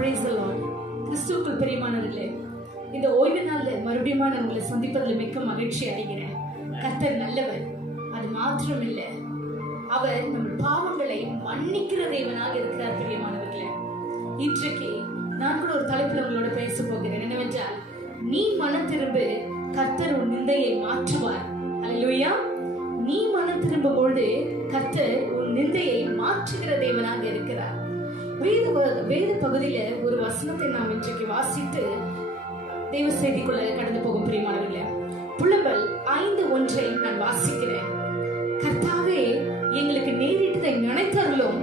Praise the Lord. கிறிஸ்துவுக்குள் பிரியமானவர்களே, இந்த ஓய்வு நாள்ல மறுபடியும் நான் உங்களை சந்திப்பதில் மிக்க மகிழ்ச்சி அடைகிறேன். கர்த்தர் நல்லவர். அது மாத்திரம் இல்லை, அவர் நம்ம பாவங்களை மன்னிக்கிற தேவனாக இருக்கிறார். பிரியமானவர்களே, இன்றைக்கு நான் கூட ஒரு தலைப்புல உங்களோட பேச போகிறேன். என்னவென்றால், நீ மனம் திரும்பு, கர்த்தர் உன் நிந்தையை மாற்றுவார். அல்லேலூயா. நீ மனம் திரும்பும் பொழுது கர்த்தர் உன் நிந்தையை மாற்றுகிற தேவனாக இருக்கிறார். வேத பகுதியில ஒரு வசனத்தை நாம் இன்றைக்கு வாசித்து தேவ செய்திக்குள்ள கடந்து போகும். பிரியமானவர்களே, புலம்பல் 5:1 நான் வாசிக்கிறேன். கர்த்தாவே, எங்களுக்கு நேரிட்டதை நினைத்தருளும்,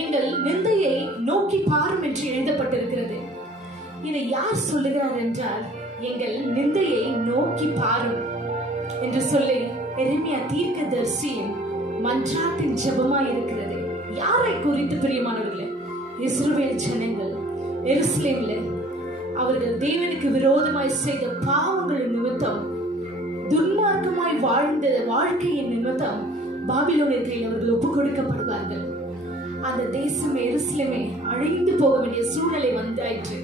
எங்கள் நிந்தையை நோக்கி பாரும் என்று எழுதப்பட்டிருக்கிறது. இதை யார் சொல்லுகிறார் என்றால், எங்கள் நிந்தையை நோக்கி பாரும் என்று சொல்லி எரேமியா தீர்க்கதரிசியின் மன்றாட்டின் ஜெபமாய் இருக்கிறது. யாரை குறித்து? பிரியமானவர்களே, இஸ்ரவேல் ஜனங்கள் எருசலேமில் அவர்கள் தேவனுக்கு விரோதமாய் செய்த பாவங்களின் நிமித்தம், துன்மார்க்கமாய் வாழ்ந்த வாழ்க்கையின் நிமித்தம் பாபிலோனின் கையில் அவர்கள் ஒப்புக் கொடுக்கப்படுவார்கள். அந்த தேசம் எருசலேமே அழிந்து போக வேண்டிய சூழ்நிலை வந்தாயிற்று.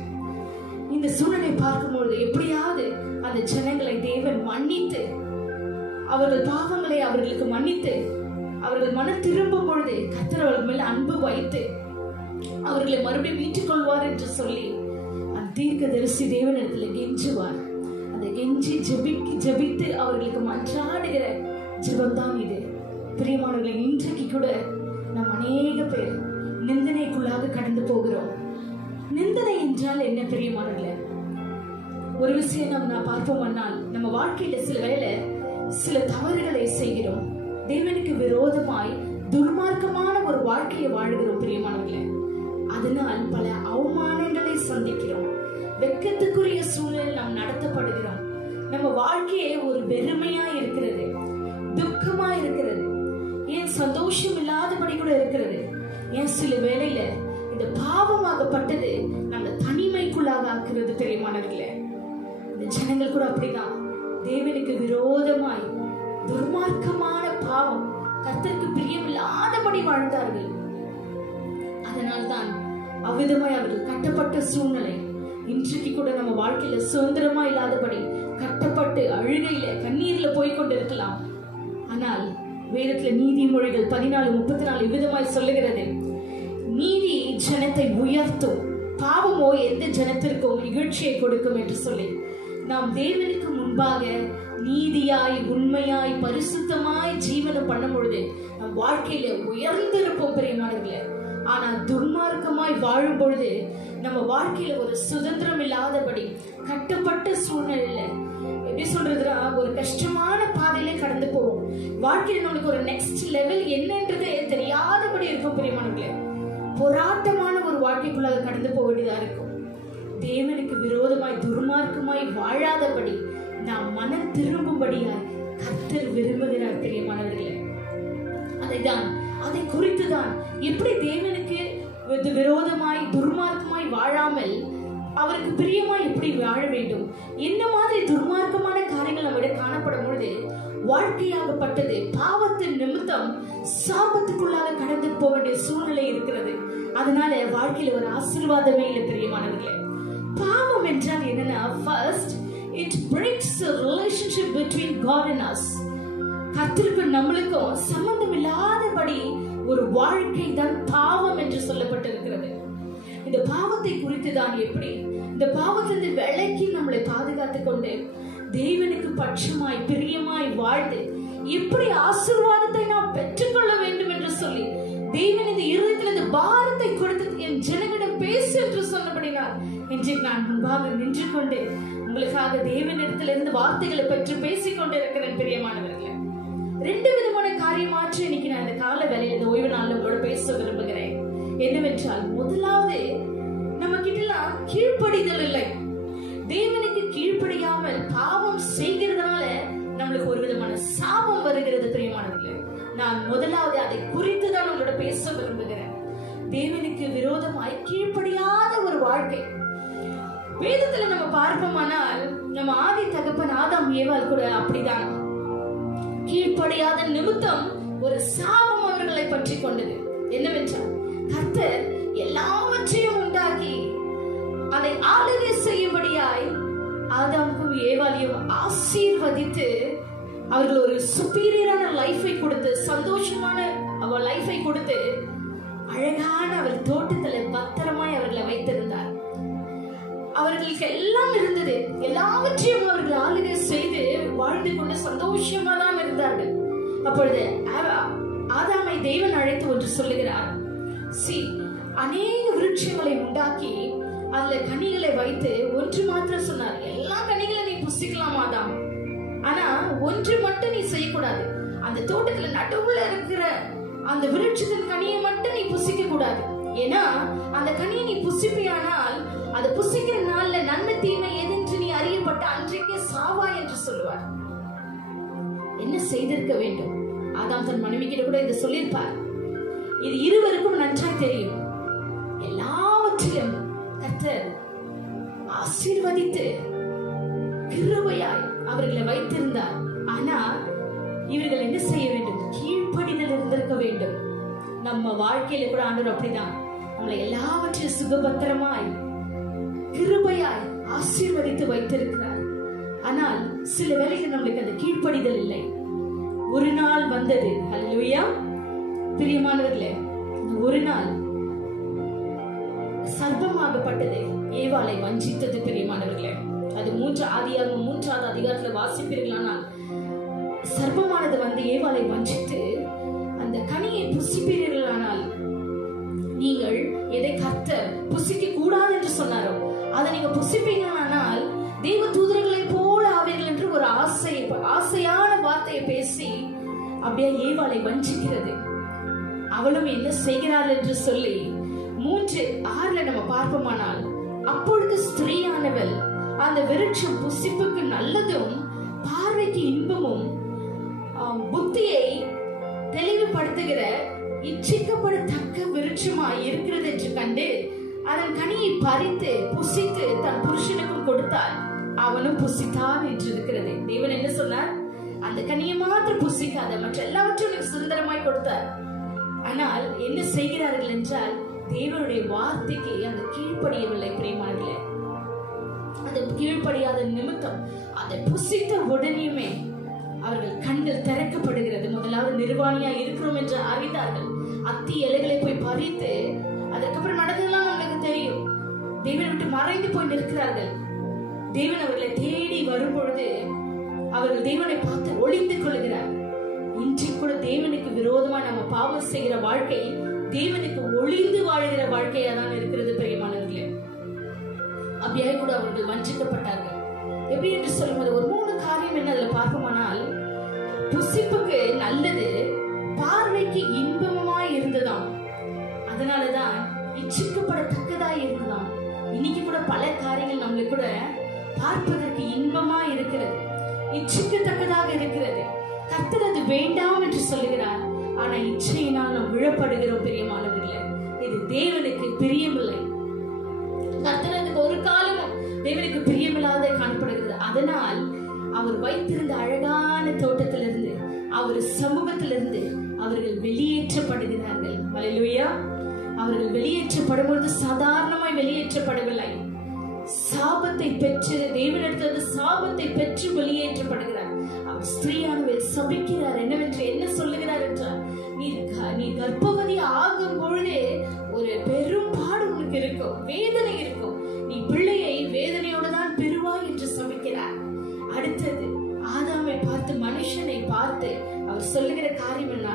இந்த சூழ்நிலை பார்க்கும்பொழுது எப்படியாவது அந்த ஜனங்களை தேவன் மன்னித்து, அவர்கள் பாவங்களை அவர்களுக்கு மன்னித்து, அவர்கள் மனம் திரும்பும் பொழுது கர்த்தர் அவர்கள் மேல் அன்பு வைத்து அவர்களை மறுபடியும் மீட்டுக் கொள்வார் என்று சொல்லி அந்த தீர்க்கதரிசி தேவனிடத்தில் கெஞ்சுவார். அந்த கெஞ்சி ஜெபித்து அவர்களுக்கு மன்றாடுகிற ஜெபம்தான் இது. பிரியமானவர்களை, இன்றைக்கு கூட நாம் அநேக பேர் நிந்தனைக்குள்ளாக கடந்து போகிறோம். நிந்தனை என்றால் என்ன? பிரியமானவர்களே, ஒரு விஷயம் நான் பார்ப்போம்னால், நம்ம வாழ்க்கையில சில வேளை சில தவறுகளை செய்கிறோம். தேவனுக்கு விரோதமாய் துர்மார்க்கமான ஒரு வாழ்க்கையை வாழ்கிறோம். பிரியமானவர்களே, அதனால் பல அவமானங்களை சந்திக்கிறோம். வெட்கத்துக்குரிய சூழலில் நாம் நடத்தப்படுகிறோம். நம்ம வாழ்க்கையே ஒரு வெறுமையா இருக்கிறது, துக்கமா இருக்கிறது, ஏன் சந்தோஷம் இல்லாதபடி கூட இருக்கிறது. ஏன் சில வேளையில இந்த பாவமாகப்பட்டது நம்ம தனிமைக்குள்ளாக ஆக்குறது. பிரியமானவர்களே, இந்த ஜனங்கள் கூட அப்படிதான் தேவனுக்கு விரோதமாய் துர்மார்க்கமான பாவம், கர்த்தருக்கு பிரியமில்லாதபடி வாழ்ந்தார்கள். அதனால்தான் அவ்விதமாய் அவர்கள் கட்டப்பட்ட சூழ்நிலை. இன்றைக்கு கூட நம்ம வாழ்க்கையில சுதந்திரமா இல்லாதபடி கட்டப்பட்டு அழுகையில கண்ணீர்ல போய்கொண்டிருக்கலாம். ஆனால் வேதத்துல நீதிமொழிகள் 14:34 இவ்விதமாய் சொல்லுகிறது, நீதி ஜனத்தை உயர்த்தும், பாவமோ எந்த ஜனத்திற்கும் இகழ்ச்சியை கொடுக்கும் என்று சொல்லி, நாம் தேவனுக்கு முன்பாக நீதியாய் உண்மையாய் பரிசுத்தமாய் ஜீவனம் பண்ணும் பொழுது நம் வாழ்க்கையில உயர்ந்திருப்போம். பிரியமானவர்களே, ஆனா துர்மார்க்கமாய் வாழும் பொழுது நம்ம வாழ்க்கையில ஒரு சுதந்திரம் இல்லாதபடி கட்டப்பட்ட சூழ்நிலையில, எப்படி சொல்றதுன்னா, ஒரு கஷ்டமான பாதையில கடந்து போவோம். வாழ்க்கையில நம்மளுக்கு ஒரு நெக்ஸ்ட் லெவல் என்னன்றதே தெரியாதபடி இருக்கும். பிரியமானவர்களே, போராட்டமான ஒரு வாழ்க்கைக்குள்ளாக கடந்து போக வேண்டியதா இருக்கும். தேவனுக்கு விரோதமாய் துர்மார்க்கமாய் வாழாதபடி நாம் மனம் திரும்பும்படியாய் கர்த்தர் விரும்புகிறார். பிரியமானவர்களே, அதை குறித்துதான் எப்படி தேவனுக்கு விரோதமாய் துர்மார்க்கமாய் வாழாமல் அவருக்கு பிரியமாய் எப்படி வாழ வேண்டும், என்ன மாதிரி துர்மார்க்கமான காரியங்கள் நம்மிடம் காணப்படும் பொழுது வாழ்க்கையாகப்பட்டது பாவத்தின் நிமித்தம் சாபத்துக்குள்ளாக கடந்து போக வேண்டிய சூழ்நிலை இருக்கிறது. அதனால வாழ்க்கையில ஒரு ஆசீர்வாதமே இல்லை. பிரியமானவர்களே, பாவம் என்றால் என்னன்னா, first it breaks the relationship between God and us. கர்த்தருக்கும் நம்மளுக்கும் சம்பந்தம் இல்லாதபடி ஒரு வாழ்க்கை தான் பாவம் என்று சொல்லப்பட்டிருக்கிறது. இந்த பாவத்தை குறித்து தான் எப்படி இந்த பாவத்திலிருந்து விலக்கி நம்மளை பாதுகாத்துக் கொண்டு தேவனுக்கு பட்சமாய் பிரியமாய் வாழ்ந்து எப்படி ஆசீர்வாதத்தை நாம் பெற்றுக்கொள்ள வேண்டும் என்று சொல்லி தேவன் இந்த இருதயத்தில் இந்த பாரத்தை கொடுத்து என் ஜனங்களிடம் பேசு என்று சொன்னபடினால் இன்றைக்கு நான் முன்பாக நின்று கொண்டு உங்களுக்காக தேவனிடத்திலிருந்து வார்த்தைகளை பற்றி பேசிக்கொண்டு இருக்கிறேன். பிரியமானவர்களே, 2 விதமான காரியமாற்று இன்னைக்கு நான் இந்த கால வேலையில இந்த ஓய்வு நாள்ல உங்களோட பேச விரும்புகிறேன். என்னவென்றால், முதலாவது, நம்ம கிட்டலாம் கீழ்ப்படிதல் இல்லை. தேவனுக்கு கீழ்ப்படியாமல் பாவம் செய்கிறதுனால நம்மளுக்கு ஒரு விதமான சாபம் வருகிறது. பிரியமானவர்களே, நான் முதலாவது அதை குறித்து தான் உங்களோட பேச விரும்புகிறேன். தேவனுக்கு விரோதமாய் கீழ்ப்படியாத ஒரு வாழ்க்கை. வேதத்துல நம்ம பார்ப்போமானால், நம்ம ஆதி தகப்பன் ஆதாம் ஏவாள் கூட அப்படிதான் கீழ்ப்படியாத நிமித்தம் ஒரு சாபம் அவர்களை பற்றி கொண்டது. என்னவென்றால், கர்த்தர் எல்லாவற்றையும் உண்டாக்கி ஆதாமுக்கும் ஏவாளையும் ஆசீர்வதித்து அவர்கள் ஒரு சுப்பீரியரான லைஃபை கொடுத்து, சந்தோஷமான அவர் லைஃபை கொடுத்து, அழகான அவர் தோட்டத்துல பத்திரமாய் அவர்களை வைத்திருந்தார். அவர்களுக்கு எல்லாம் இருந்தது, எல்லாவற்றையும் அவர்கள் ஆளுகை செய்து வாழ்ந்து கொண்டு சந்தோஷமா தான் இருந்தார்கள். அப்பொழுது ஆதாமை தேவன் அழைத்து ஒன்று சொல்லுகிறார். அநேக விருட்சங்களை உண்டாக்கி அதுல கனிகளை வைத்து ஒன்று மாத்திரம் சொன்னார், எல்லா கனிகளையும் நீ புசிக்கலாம் ஆதாம், ஆனா ஒன்று மட்டும் நீ செய்யக்கூடாது. அந்த தோட்டத்துல நடுவுல இருக்கிற அந்த விருட்சத்தின் கனியை மட்டும் நீ புசிக்க கூடாது. ஏன்னா அந்த கனியை நீ புசிப்பியானால் அது புசிக்கிற நாள்ல நன்மை தீமை எதென்று நீ அறியப்பட்ட அன்றைக்கே சாவா என்று சொல்லுவார். என்ன செய்திருக்க வேண்டும்? ஆதாம் தன் மனைவி கிட்ட கூட இதை சொல்லியிருப்பார். இது இருவருக்கும் நன்றாய் தெரியும். எல்லாவற்றிலும் கர்த்தர் ஆசீர்வதித்து கிருபையாய் அவர்களை வைத்திருந்தார். ஆனா இவர்கள் என்ன செய்ய வேண்டும்? கீழ்ப்படிதல் இருந்திருக்க வேண்டும். நம்ம வாழ்க்கையில கூட ஆண்டவர் அப்படிதான் நம்மளை எல்லாவற்றையும் சுகபத்திரமாய் கிருபையாய் ஆசீர்வதித்து வைத்திருக்கிறார். ஆனால் சில வேளைகள் நம்மளுக்கு அந்த கீழ்ப்படிதல் இல்லை. ஒரு நாள் வந்தது, அல்லேலூயா பிரியமானவர்களே, ஒரு நாள் சர்ப்பமாகப்பட்டது ஏவாளை வஞ்சித்தது. பிரியமானவர்களே, அது ஆதியாகமம் 3வது அதிகாரத்துல வாசிப்பீர்களானால், சர்ப்பமானது வந்து ஏவாளை வஞ்சித்து அந்த கனியை புசிப்பீர்களானால் நீங்கள் எதை கர்த்தர் புசிக்க கூடாது என்று சொன்னாரோ அதை நீங்க புசிப்பீங்களானால் தேவ தூதர்களை போல ஆவீர்கள் என்று ஒரு ஆசையான வார்த்தையை பேசி அப்படியே ஏவாளை வஞ்சிக்கிறது. அவளும் என்ன செய்கிறாள் என்று சொல்லி 3:6 நம்ம பார்ப்போமானால், அப்பொழுது ஸ்திரீயானவள் அந்த விருட்சம் புசிப்புக்கு நல்லதும் பார்வைக்கு இன்பமும் புத்தியை தெளிவுபடுத்துகிற இச்சிக்கப்படத்தக்க விருட்சமாய் இருக்கிறது என்று கண்டு அதன் கனியை பறித்து புசித்து தன் புருஷனுக்கும் கொடுத்தாள், அவனும் புசித்தான் என்று இருக்கிறது. தேவன் என்ன சொன்னார்? அந்த கனியை மாத்திரம் புசிக்காத, மற்ற எல்லாவற்றையும் சுதந்திரமாய் கொடுத்தார். ஆனால் என்ன செய்கிறார்கள் என்றால், தேவனுடைய வார்த்தைக்கு அந்த கீழ்ப்படியவில்லை. பிரியமானவர்களே, அந்த கீழ்ப்படியாத நிமித்தம் அதை புசித்த உடனேயுமே அவர்கள் கண்கள் திறக்கப்படுகிறது. முதலாவது நிர்வாணியா இருக்கிறோம் என்று அறிந்தார்கள். அத்தி இலைகளை போய் பறித்து, அதுக்கப்புறம் நடந்ததெல்லாம் நம்மளுக்கு தெரியும். தேவனை விட்டு மறைந்து போய் நிற்கிறார்கள். தேவன் அவர்களை தேடி வரும் பொழுது அவர்கள் தேவனை பார்த்து ஒளிந்து கொள்கிறார். இன்றைக்கு கூட தேவனுக்கு விரோதமா நம்ம பாவம் செய்கிற வாழ்க்கை தேவனுக்கு ஒளிந்து வாழ்கிற வாழ்க்கையா தான் இருக்கிறது. பிரியமானவர்களே, அப்படியே கூட அவர்கள் வஞ்சிக்கப்பட்டார்கள். எப்படி என்று சொல்லும்போது ஒரு 3 காரியம் என்ன அதுல பார்ப்போமானால், புசிப்புக்கு நல்லது, பார்வைக்கு இன்பமாய் இருந்ததாம், அதனாலதான் இச்சிக்கப்படத்தக்கதாய் இருந்ததாம். இன்னைக்கு கூட பல காரியங்கள் நம்மளுக்கு கூட பார்ப்பதற்கு இன்பமா இருக்கிறது, இச்சிக்கத்தக்கதாக இருக்கிறது. கர்த்தர் அது வேண்டாம் என்று சொல்லுகிறார். ஆனா இச்சையினால் நாம் விழப்படுகிறோம். பிரியமானவர்களே, இது தேவனுக்கு பிரியமில்லை. கர்த்தர் அதுக்கு ஒரு காலமும் தேவனுக்கு பிரியமில்லாத காணப்படுகிறது. அதனால் அவர் வைத்திருந்த அழகான தோட்டத்திலிருந்து, அவர் சமூகத்திலிருந்து அவர்கள் வெளியேற்றப்படுகிறார்கள். அல்லேலூயா. அவர்கள் வெளியேற்றப்படும் பொழுது சாதாரணமாய் வெளியேற்றப்படவில்லை. சாபத்தை பெற்று தேவனிடத்திலிருந்து சாபத்தை பெற்று வெளியேற்றப்படுகிறார். அவர் ஸ்திரீயானவள் சபிக்கிறார். என்ன சொல்லுகிறார் என்றால், நீ கர்ப்பவதி ஆகும் பொழுதே ஒரு பெரும் பாடு உனக்கு இருக்கும், வேதனை இருக்கும், நீ பிள்ளையை வேதனையோடு தான் பெறுவாய் என்று சபிக்கிறார். அடுத்தது ஆதாமை பார்த்து, மனுஷனை பார்த்து அவர் சொல்லுகிற காரியம் என்ன?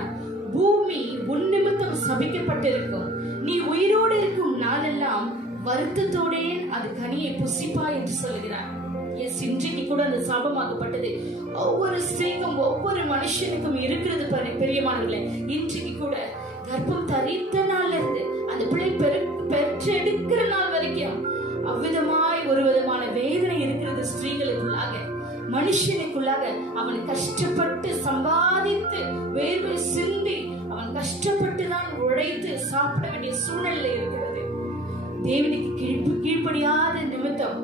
பூமி உன் நிமித்தம் சபிக்கப்பட்டிருக்கும், நீ உயிரோடு இருக்கும் நாளெல்லாம் வருத்தத்தோடே அது கனியை புசிப்பா என்று சொல்லுகிறார். இன்றைக்கு கூட அந்த சாபமாகப்பட்டது ஒவ்வொரு ஸ்திரீக்கும் ஒவ்வொரு மனுஷனுக்கும் இருக்கிறது. பிரியமானவர்களே, இன்றைக்கு கூட கர்ப்பம் தரித்த நாள்ல இருந்து அந்த பிள்ளை பெற்றெடுக்கிற நாள் வரைக்கும் அவ்விதமாய் ஒரு விதமான வேதனை இருக்கிறது ஸ்திரீகளுக்குள்ளாக, மனுஷனுக்குள்ளாக. அவன் கஷ்டப்பட்டு சம்பாதித்து வேர்வை சிந்தி அவன் கஷ்டப்பட்டு தான் உழைத்து சாப்பிட வேண்டிய சூழ்நிலை இருக்கிறது. தேவனுக்கு கீழ்ப்படியாத நிமித்தம்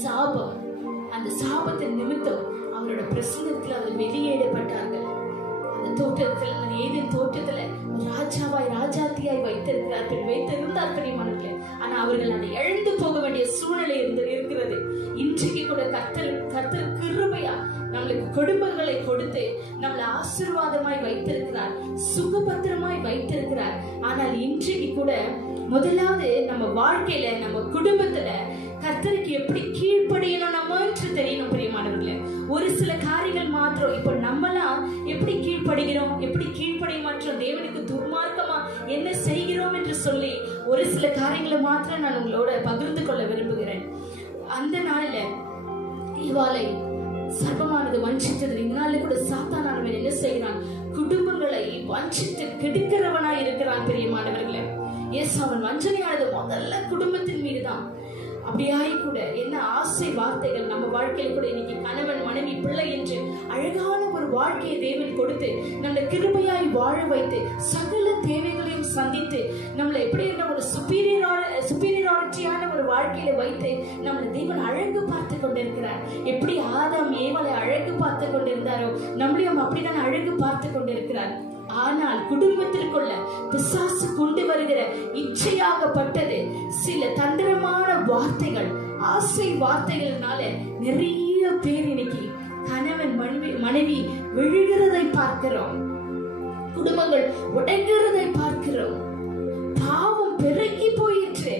சாபம், அந்த சாபத்தின் நிமித்தம் அவரோட பிரசன்னத்தில் அவர் வெளியேறப்பட்டார்கள். அந்த ஏதேன் தோட்டத்துல ராஜாவாய் ராஜாத்தியாய் வைத்திருந்தார் பிரியமானவர்களே. ஆனா அவர்கள் அதை இழந்து போக வேண்டிய சூழ்நிலை இருக்கிறது. இன்றைக்கு கூட கர்த்தர் கிருபையா நம்மளுக்கு குடும்பங்களை கொடுத்து நம்மளை ஆசீர்வாதமாய் வைத்திருக்கிறார், சுகபத்திரமாய் வைத்திருக்கிறார். ஆனால் இன்றைக்கு கூட முதலாவது நம்ம வாழ்க்கையில நம்ம குடும்பத்துல கர்த்தருக்கு எப்படி கீழ்ப்படியணும் நம்ம என்று தெரியணும் பிரியமானவர்களே. ஒரு சில காரியங்கள் மாத்திரம் இப்ப நம்மலாம் எப்படி கீழ்ப்படுகிறோம், எப்படி கீழ்ப்படிய மாற்றோம், தேவனுக்கு துர்மார்க்கமா என்ன செய்கிறோம் என்று சொல்லி ஒரு சில காரியங்களை மாத்திரம் நான் உங்களோட பகிர்ந்து கொள்ள விரும்புகிறேன். அந்த நாள்ல இவாளை சர்வமானது வஞ்சித்தது. இந்நாள்ல கூட சாத்தானவன் என்ன செய்கிறான், குடும்பங்களை வஞ்சித்து கெடுக்கிறவனாய் இருக்கிறான் பிரியமானவர்களே. எஸ், அவன் வஞ்சனையானது முதல்ல குடும்பத்தின் மீதுதான். அப்படியாய் கூட என்ன ஆசை வார்த்தைகள் நம்ம வாழ்க்கையில கூட இன்னைக்கு கணவன் மனைவி பிள்ளை என்று அழகான ஒரு வாழ்க்கையை தேவன் கொடுத்து நம்மளை கிருபையாய் வாழ வைத்து சகல தேவைகளையும் சந்தித்து நம்மளை எப்படி ஒரு சுப்பீரியாரிட்டியான ஒரு வாழ்க்கையில வைத்து நம்மளை தேவன் அழகு பார்த்து கொண்டிருக்கிறார். எப்படி ஆதாம் ஏவாளை அழகு பார்த்து கொண்டிருந்தாரோ நம்மளையும் அப்படிதான் அழகு பார்த்து கொண்டிருக்கிறார். ஆனால் குடும்பத்திற்குள்ள பிசாசு கொண்டு வருகிற இச்சையாகப்பட்டது சில தந்திரமான வார்த்தைகள், ஆசை வார்த்தைகள்னால நிறைய பேர் இன்னைக்கு கணவன் மனைவி விழுகிறதை பார்க்கிறோம், குடும்பங்கள் உடைகிறதை பார்க்கிறோம். பாவம் பெருகி போயிற்று,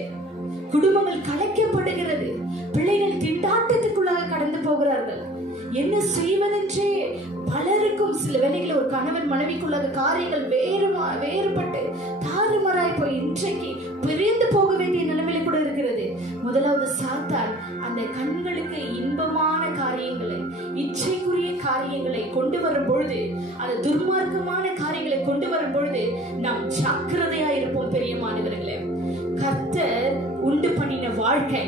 குடும்பங்கள் கலைக்கப்படுகிறது, பிள்ளைகள் திண்டாட்டத்துக்குள்ளாக கடந்து போகிறார்கள். என்ன செய்வதென்றே பலருக்கும் சில வேளைகளில் ஒரு கணவன் மனைவிக்குள்ளாக காரியங்கள் வேறுபட்டு தாறுமாறாய் போய் இன்றைக்கு பிரிந்து போக வேண்டிய நிலைமையில கூட இருக்கிறது. முதலாவது சாத்தான் அந்த கண்களுக்கு இன்பமான காரியங்களை, இச்சைக்குரிய காரியங்களை கொண்டு வரும் பொழுது, அந்த துர்மார்க்கமான காரியங்களை கொண்டு வரும் பொழுது நாம் ஜாக்கிரதையா இருப்போம் பெரியமானவர்களே. கர்த்தர் உண்டு பண்ணின வாழ்க்கை,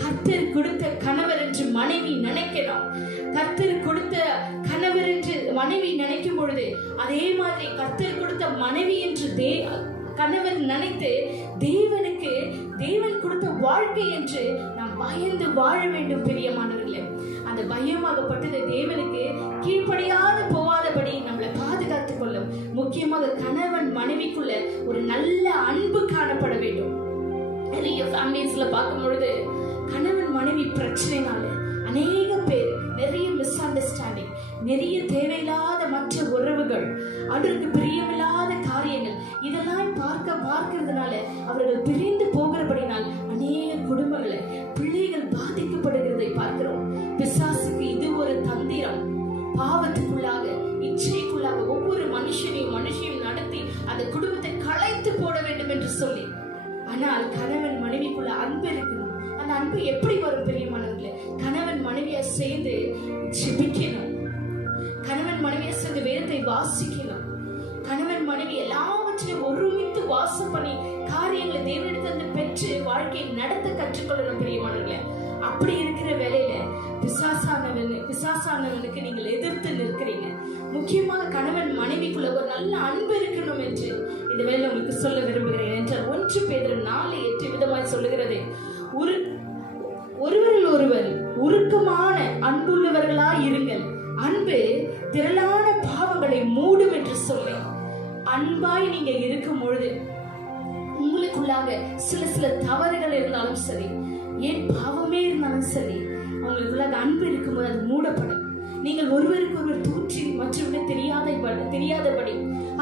கர்த்தர் கொடுத்த கணவர் என்று மனைவி நினைக்கிறோம். கர்த்தர் கொடுத்த கணவர் என்று மனைவி நினைக்கும் பொழுது அதே மாதிரி கர்த்தர் கொடுத்த மனைவி என்று கணவர் நினைத்து தேவன் கொடுத்த வாழ்க்கை என்று நாம் பயந்து வாழ வேண்டும் பிரியமானவர்களே. அந்த பயமாகப்பட்டது தேவனுக்கு கீழ்ப்படியாது போகாதபடி நம்மளை பாதுகாத்துக் கொள்ளும். முக்கியமாக கணவன் மனைவிக்குள்ள ஒரு நல்ல அன்பு காணப்பட வேண்டும். நிறைய ஃபேமிலிஸ்ல பார்க்கும் பொழுது கணவன் மனைவி பிரச்சனைனால அநேக பேர் நிறைய மிஸ் அண்டர்ஸ்டாண்டிங், நிறைய தேவையில்லாத மற்ற உறவுகள், அதற்கு பிரியமில்லாத காரியங்கள் இதெல்லாம் பார்க்கிறதுனால அவர்கள் பிரிந்து போகிறபடினால் அநேக குடும்பங்களை பிள்ளைகள் பாதிக்கப்படுகிறதை பார்க்கிறோம். பிசாசுக்கு இது ஒரு தந்திரம். பாவத்துக்குள்ளாக, இச்சைக்குள்ளாக ஒவ்வொரு மனுஷனையும் நடத்தி அந்த குடும்பத்தை களைத்து போட வேண்டும் என்று சொல்லி. ஆனால் கணவன் மனைவிக்குள்ள அன்பு இருக்கணும். அந்த அன்பு எப்படி வரும் பிரியமானவர்களே? கணவன் மனைவியை சேர்ந்து ஜெபிக்கணும், கணவன் மனைவியை சேர்ந்து வேதத்தை வாசிக்கணும், கணவன் மனைவி எல்லாவற்றையும் ஒருமித்து வாசம் பண்ணி காரியங்களை தேவனிடத்திலிருந்து பெற்று வாழ்க்கையை நடத்த கற்றுக்கொள்ளணும் பிரியமானவர்களே. அப்படி இருக்கிற வேலையில பிசாசானவனுக்கு நீங்கள் எதிர்த்து நிற்கிறீங்க. முக்கியமாக கணவன் மனைவிக்குள்ள ஒரு நல்ல அன்பு இருக்கணும் என்று இந்த வேலை உங்களுக்கு சொல்ல விரும்புகிறேன். என்றால் 1 பேதுரு 4:8 விதமாய் சொல்லுகிறது, ஒருவரில் ஒருவர் உருக்கமான அன்புள்ளவர்களாய் இருங்கள், அன்பு திரளான பாவங்களை மூடும் என்று சொல்லி. அன்பாய் நீங்க இருக்கும் பொழுது உங்களுக்குள்ளாக சில தவறுகள் இருந்தாலும் சரி, ஏன் பாவமே இருந்தாலும் சரி, உங்களுக்குள்ளாக அன்பு இருக்கும்போது அது மூடப்படும். நீங்கள் ஒருவருக்கு ஒருவர் தூற்றி மற்றவர்கள் தெரியாதபடி,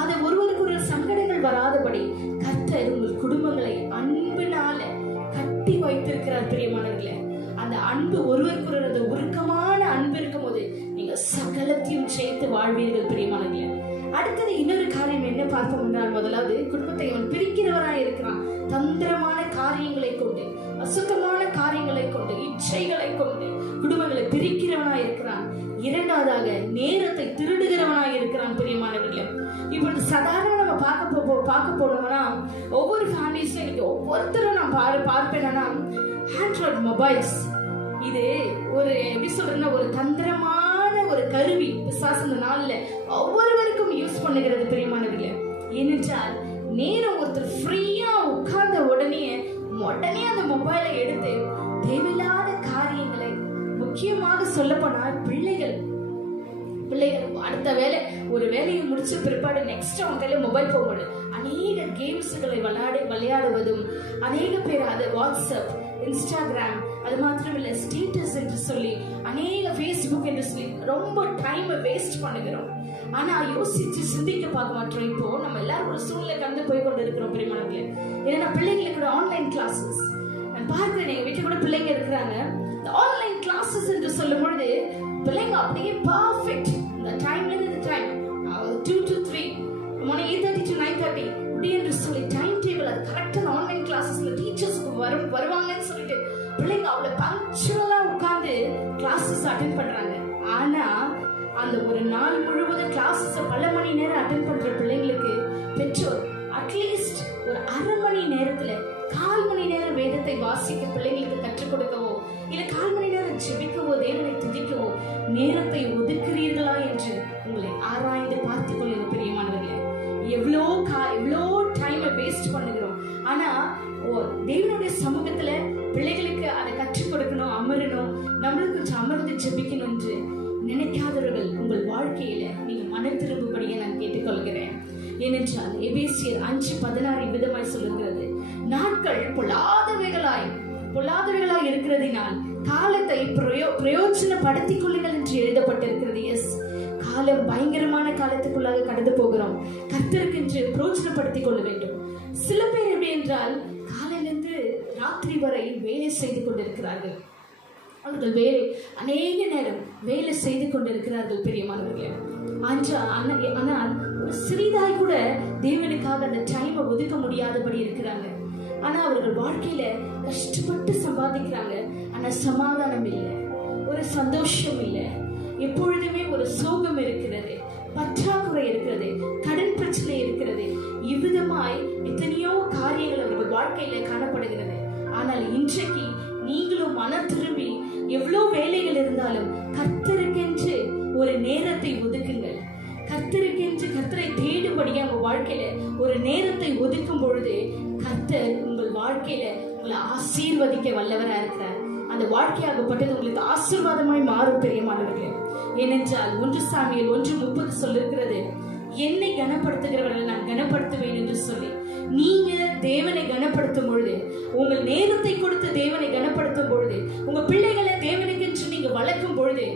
அதை ஒருவருக்கு ஒரு சங்கடங்கள் வராதபடி கர்த்தர் உங்கள் குடும்பங்களை அன்பினால கட்டி வைத்திருக்கிறார் பிரியமானவர்களே. அந்த அன்பு ஒருவருக்கு ஒரு உருக்கமான அன்பு இருக்கும் போது நீங்க சகலத்தையும் சேர்த்து வாழ்வீர்கள் பிரியமானவர்களே. அடுத்தது இன்னொரு காரியம் என்ன பார்ப்போம் என்றால், முதலாவது குடும்பத்தை அவன் பிரிக்கிறவராய் இருக்கிறான். தந்திரமான காரியங்களை கொண்டு, அசுத்தமான காரியங்களை கொண்டு, இச்சைகளை கொண்டு குடும்பங்களை பிரிக்கிறவனாய் இருக்கிறான். இரண்டாவதாக நேரத்தை திருடுகிறவனாய் இருக்கிறான் பிரியமானவர்களே. இப்படி சாதாரண நம்ம பார்க்க போனோம்னா ஒவ்வொரு ஃபேமிலிஸ்ல இன்னைக்கு ஒவ்வொருத்தரும் நான் பார்ப்பேன்னா ஆண்ட்ராய்டு மொபைல்ஸ், இது ஒரு எப்படி சொல்றதுன்னா ஒரு தந்திரமான ஒரு கருவி பிசாசு இந்த நாள்ல ஒவ்வொருவருக்கும் யூஸ் பண்ணுகிறது பிரியமானவர்களே. ஏனென்றால் நேரம் ஒருத்தர் ஃப்ரீயா உட்கார்ந்த உடனே அந்த மொபைலை எடுத்து தேவையில்லாத காரியங்களை, முக்கியமாக சொல்ல போனால் பிள்ளைகள் அடுத்த வேலை ஒரு வேலையை முடிச்ச பிற்பாடு நெக்ஸ்ட் அவங்க கையில மொபைல் போகும்போது அநேக கேம்ஸ்களை விளையாடுவதும், அநேக பேர் அதை வாட்ஸ்அப், இன்ஸ்டாகிராம், அது மாத்திரம் இல்ல ஸ்டேட்டஸ் என்று சொல்லி, அநேக ஃபேஸ்புக் என்று சொல்லி ரொம்ப டைமை வேஸ்ட் பண்ணுகிறோம். ஆனா யோசிச்சு சிந்திக்க பார்க்க மாட்டோம். இப்போ நம்ம எல்லாரும் ஒரு சூழ்நிலை கடந்து போய் கொண்டு இருக்கிறோம் பிரியமானவர்களே. ஏன்னா பிள்ளைங்களுக்கு கூட ஆன்லைன் கிளாஸஸ் நான் பார்க்கிறேன். எங்க வீட்டுல கூட பிள்ளைங்க இருக்கிறாங்க. இந்த ஆன்லைன் கிளாஸஸ் என்று சொல்லும் பொழுது பிள்ளைங்க அப்படியே பர்ஃபெக்ட். இந்த டைம்ல இருந்து இந்த டைம் 2 to 3 morning 8:30 to 9:30 இப்படி என்று சொல்லி டைம் டேபிள் அது கரெக்டான ஆன்லைன் கிளாஸஸ்ல டீச்சர்ஸ்க்கு வருவாங்கன்னு சொல்லிட்டு பிள்ளைங்க அவ்வளவு பங்க்சுவலா உட்கார்ந்து கிளாஸஸ் அட்டென்ட் பண்றாங்க. ஆனா அந்த ஒரு நாள் முழுவதும் கிளாஸஸ் பல மணி நேரம் அட்டென்ட் பண்ற பிள்ளைங்களுக்கு பெற்றோர் அட்லீஸ்ட் ஒரு அரை மணி நேரத்துல 1/4 மணி நேரம் வேதத்தை வாசிக்க பிள்ளைங்களுக்கு கற்றுக் கொடுக்கவோ இல்ல 1/4 மணி நேரம் ஜெபிக்கவோ தேவனை துதிக்கவோ நேரத்தை ஒதுக்குறீர்களா என்று உங்களை ஆராய்ந்து பார்த்துக் கொள்ளுங்க பிரியமானவர்களே. எவ்வளோ டைமை வேஸ்ட் பண்ணுகிறோம். ஆனா தேவனுடைய சமூகத்துல பிள்ளைகளுக்கு அதை கற்றுக் கொடுக்கணும், அமரணும், நம்மளுக்கு கொஞ்சம் அமர்ந்து ஜெபிக்கணும் என்று நினைக்காதவர்கள் உங்கள் வாழ்க்கையில நீங்க மனம் திரும்பும்படியே நான் கேட்டுக்கொள்கிறேன். ஏனென்றால் எபேசியர் 5:16 விதமாய் சொல்லுகிறது, நாட்கள் பொல்லாதவைகளாய் இருக்கிறதினால் காலத்தை பிரயோஜனப்படுத்திக் கொள்ளுங்கள் என்று எழுதப்பட்டிருக்கிறது. எஸ், காலம் பயங்கரமான காலத்துக்குள்ளாக கடந்து போகிறோம். கர்த்தருக்கென்று பிரயோஜனப்படுத்திக் கொள்ள வேண்டும். சில பேர் எப்படி என்றால் காலையிலிருந்து ராத்திரி வரை வேலை செய்து கொண்டிருக்கிறார்கள். அவர்கள் அநேக நேரம் வேலை செய்து கொண்டிருக்கிறார்கள் பிரியமானவர்களே. ஆனால் ஒரு சிறிதாய் கூட தேவனுக்காக அந்த டைமை ஒதுக்க முடியாதபடி இருக்கிறாங்க. ஆனா அவர்கள் வாழ்க்கையில கஷ்டப்பட்டு சம்பாதிக்கிறாங்க. ஆனா சமாதானம் இல்லை, ஒரு சந்தோஷம் இல்லை, எப்பொழுதுமே ஒரு சோகம் இருக்கிறது, பற்றாக்குறை இருக்கிறது, கடன் பிரச்சனை இருக்கிறது. இவ்விதமாய் எத்தனையோ காரியங்கள் அவர்கள் வாழ்க்கையில காணப்படுகிறது. ஆனால் இன்றைக்கு நீங்களும் மனம் திரும்பி எவ்வளவு வேலைகள் இருந்தாலும் கர்த்தருக்கென்று ஒரு நேரத்தை ஒதுக்குங்கள். கர்த்தரை தேடும்படியா உங்க வாழ்க்கையில ஒரு நேரத்தை ஒதுக்கும் பொழுது கர்த்தர் உங்கள் வாழ்க்கையில உங்களை ஆசீர்வதிக்க வல்லவரா இருக்கிறார். அந்த வாழ்க்கையாகப்பட்டது உங்களுக்கு ஆசீர்வாதமாய் மாறும் பிரியமானவர்களே. ஏனென்றால் 1 சாமுவேல் 1:30 சொல்லிருக்கிறது, என்னை கனப்படுத்துகிறவர்கள் நான் கனப்படுத்துவேன் என்று சொல்லி. நீங்க தேவனை கனப்படுத்தும் பொழுது, உங்கள் நேரத்தை கொடுத்து தேவனை கனப்படுத்தும் பொழுது, உங்க பிள்ளைகளை தேவனுக்கென்று நீங்க வளர்க்கும் பொழுது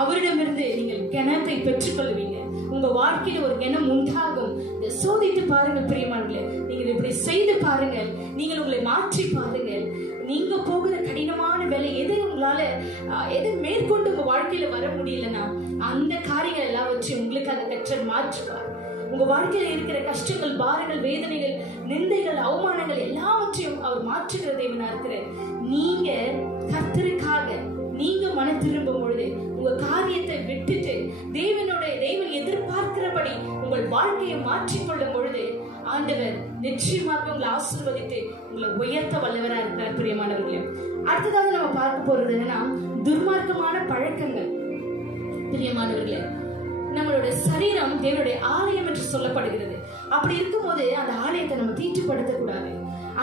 அவரிடமிருந்து நீங்கள் கனத்தை பெற்றுக் கொள்வீங்க. உங்க வாழ்க்கையில ஒரு கனம் உண்டாகும். சோதித்து பாருங்கள் பிரியமானவர்களே. நீங்கள் இப்படி செய்து பாருங்கள். நீங்கள் உங்களை மாற்றி பாருங்கள். நீங்க போகிற கடினமான வேலை எது மேற்கொண்டு உங்க வாழ்க்கையில வர முடியலன்னா அந்த காரியங்கள் எல்லாவற்றையும் உங்களுக்காக கற்றல் மாற்றுவார். உங்க வாழ்க்கையில இருக்கிற கஷ்டங்கள், பாரங்கள், வேதனைகள், நிந்தைகள், அவமானங்கள் எல்லாவற்றையும் அவர் மாற்றுகிற தேவனா இருக்கிறார். நீங்க கர்த்தருக்காக நீங்க மனம் திரும்பும் பொழுது உங்க காரியத்தை விட்டுட்டு தேவன் எதிர்பார்க்கிறபடி உங்கள் வாழ்க்கையை மாற்றிக்கொள்ளும் பொழுது ஆண்டவர் நிச்சயமாக உங்களை ஆசீர்வதித்து உங்களை உயர்த்த வல்லவரா இருக்கிறார் பிரியமானவர்களே. அடுத்ததாக நம்ம பார்க்க போறது என்னன்னா துர்மார்க்கமான பழக்கங்கள். பிரியமானவர்களே, நம்மளுடைய சரீரம் தேவனுடைய ஆலயம் என்று சொல்லப்படுகிறது. அப்படி இருக்கும் போது அந்த ஆலயத்தை நம்ம தீட்டுப்படுத்த கூடாது.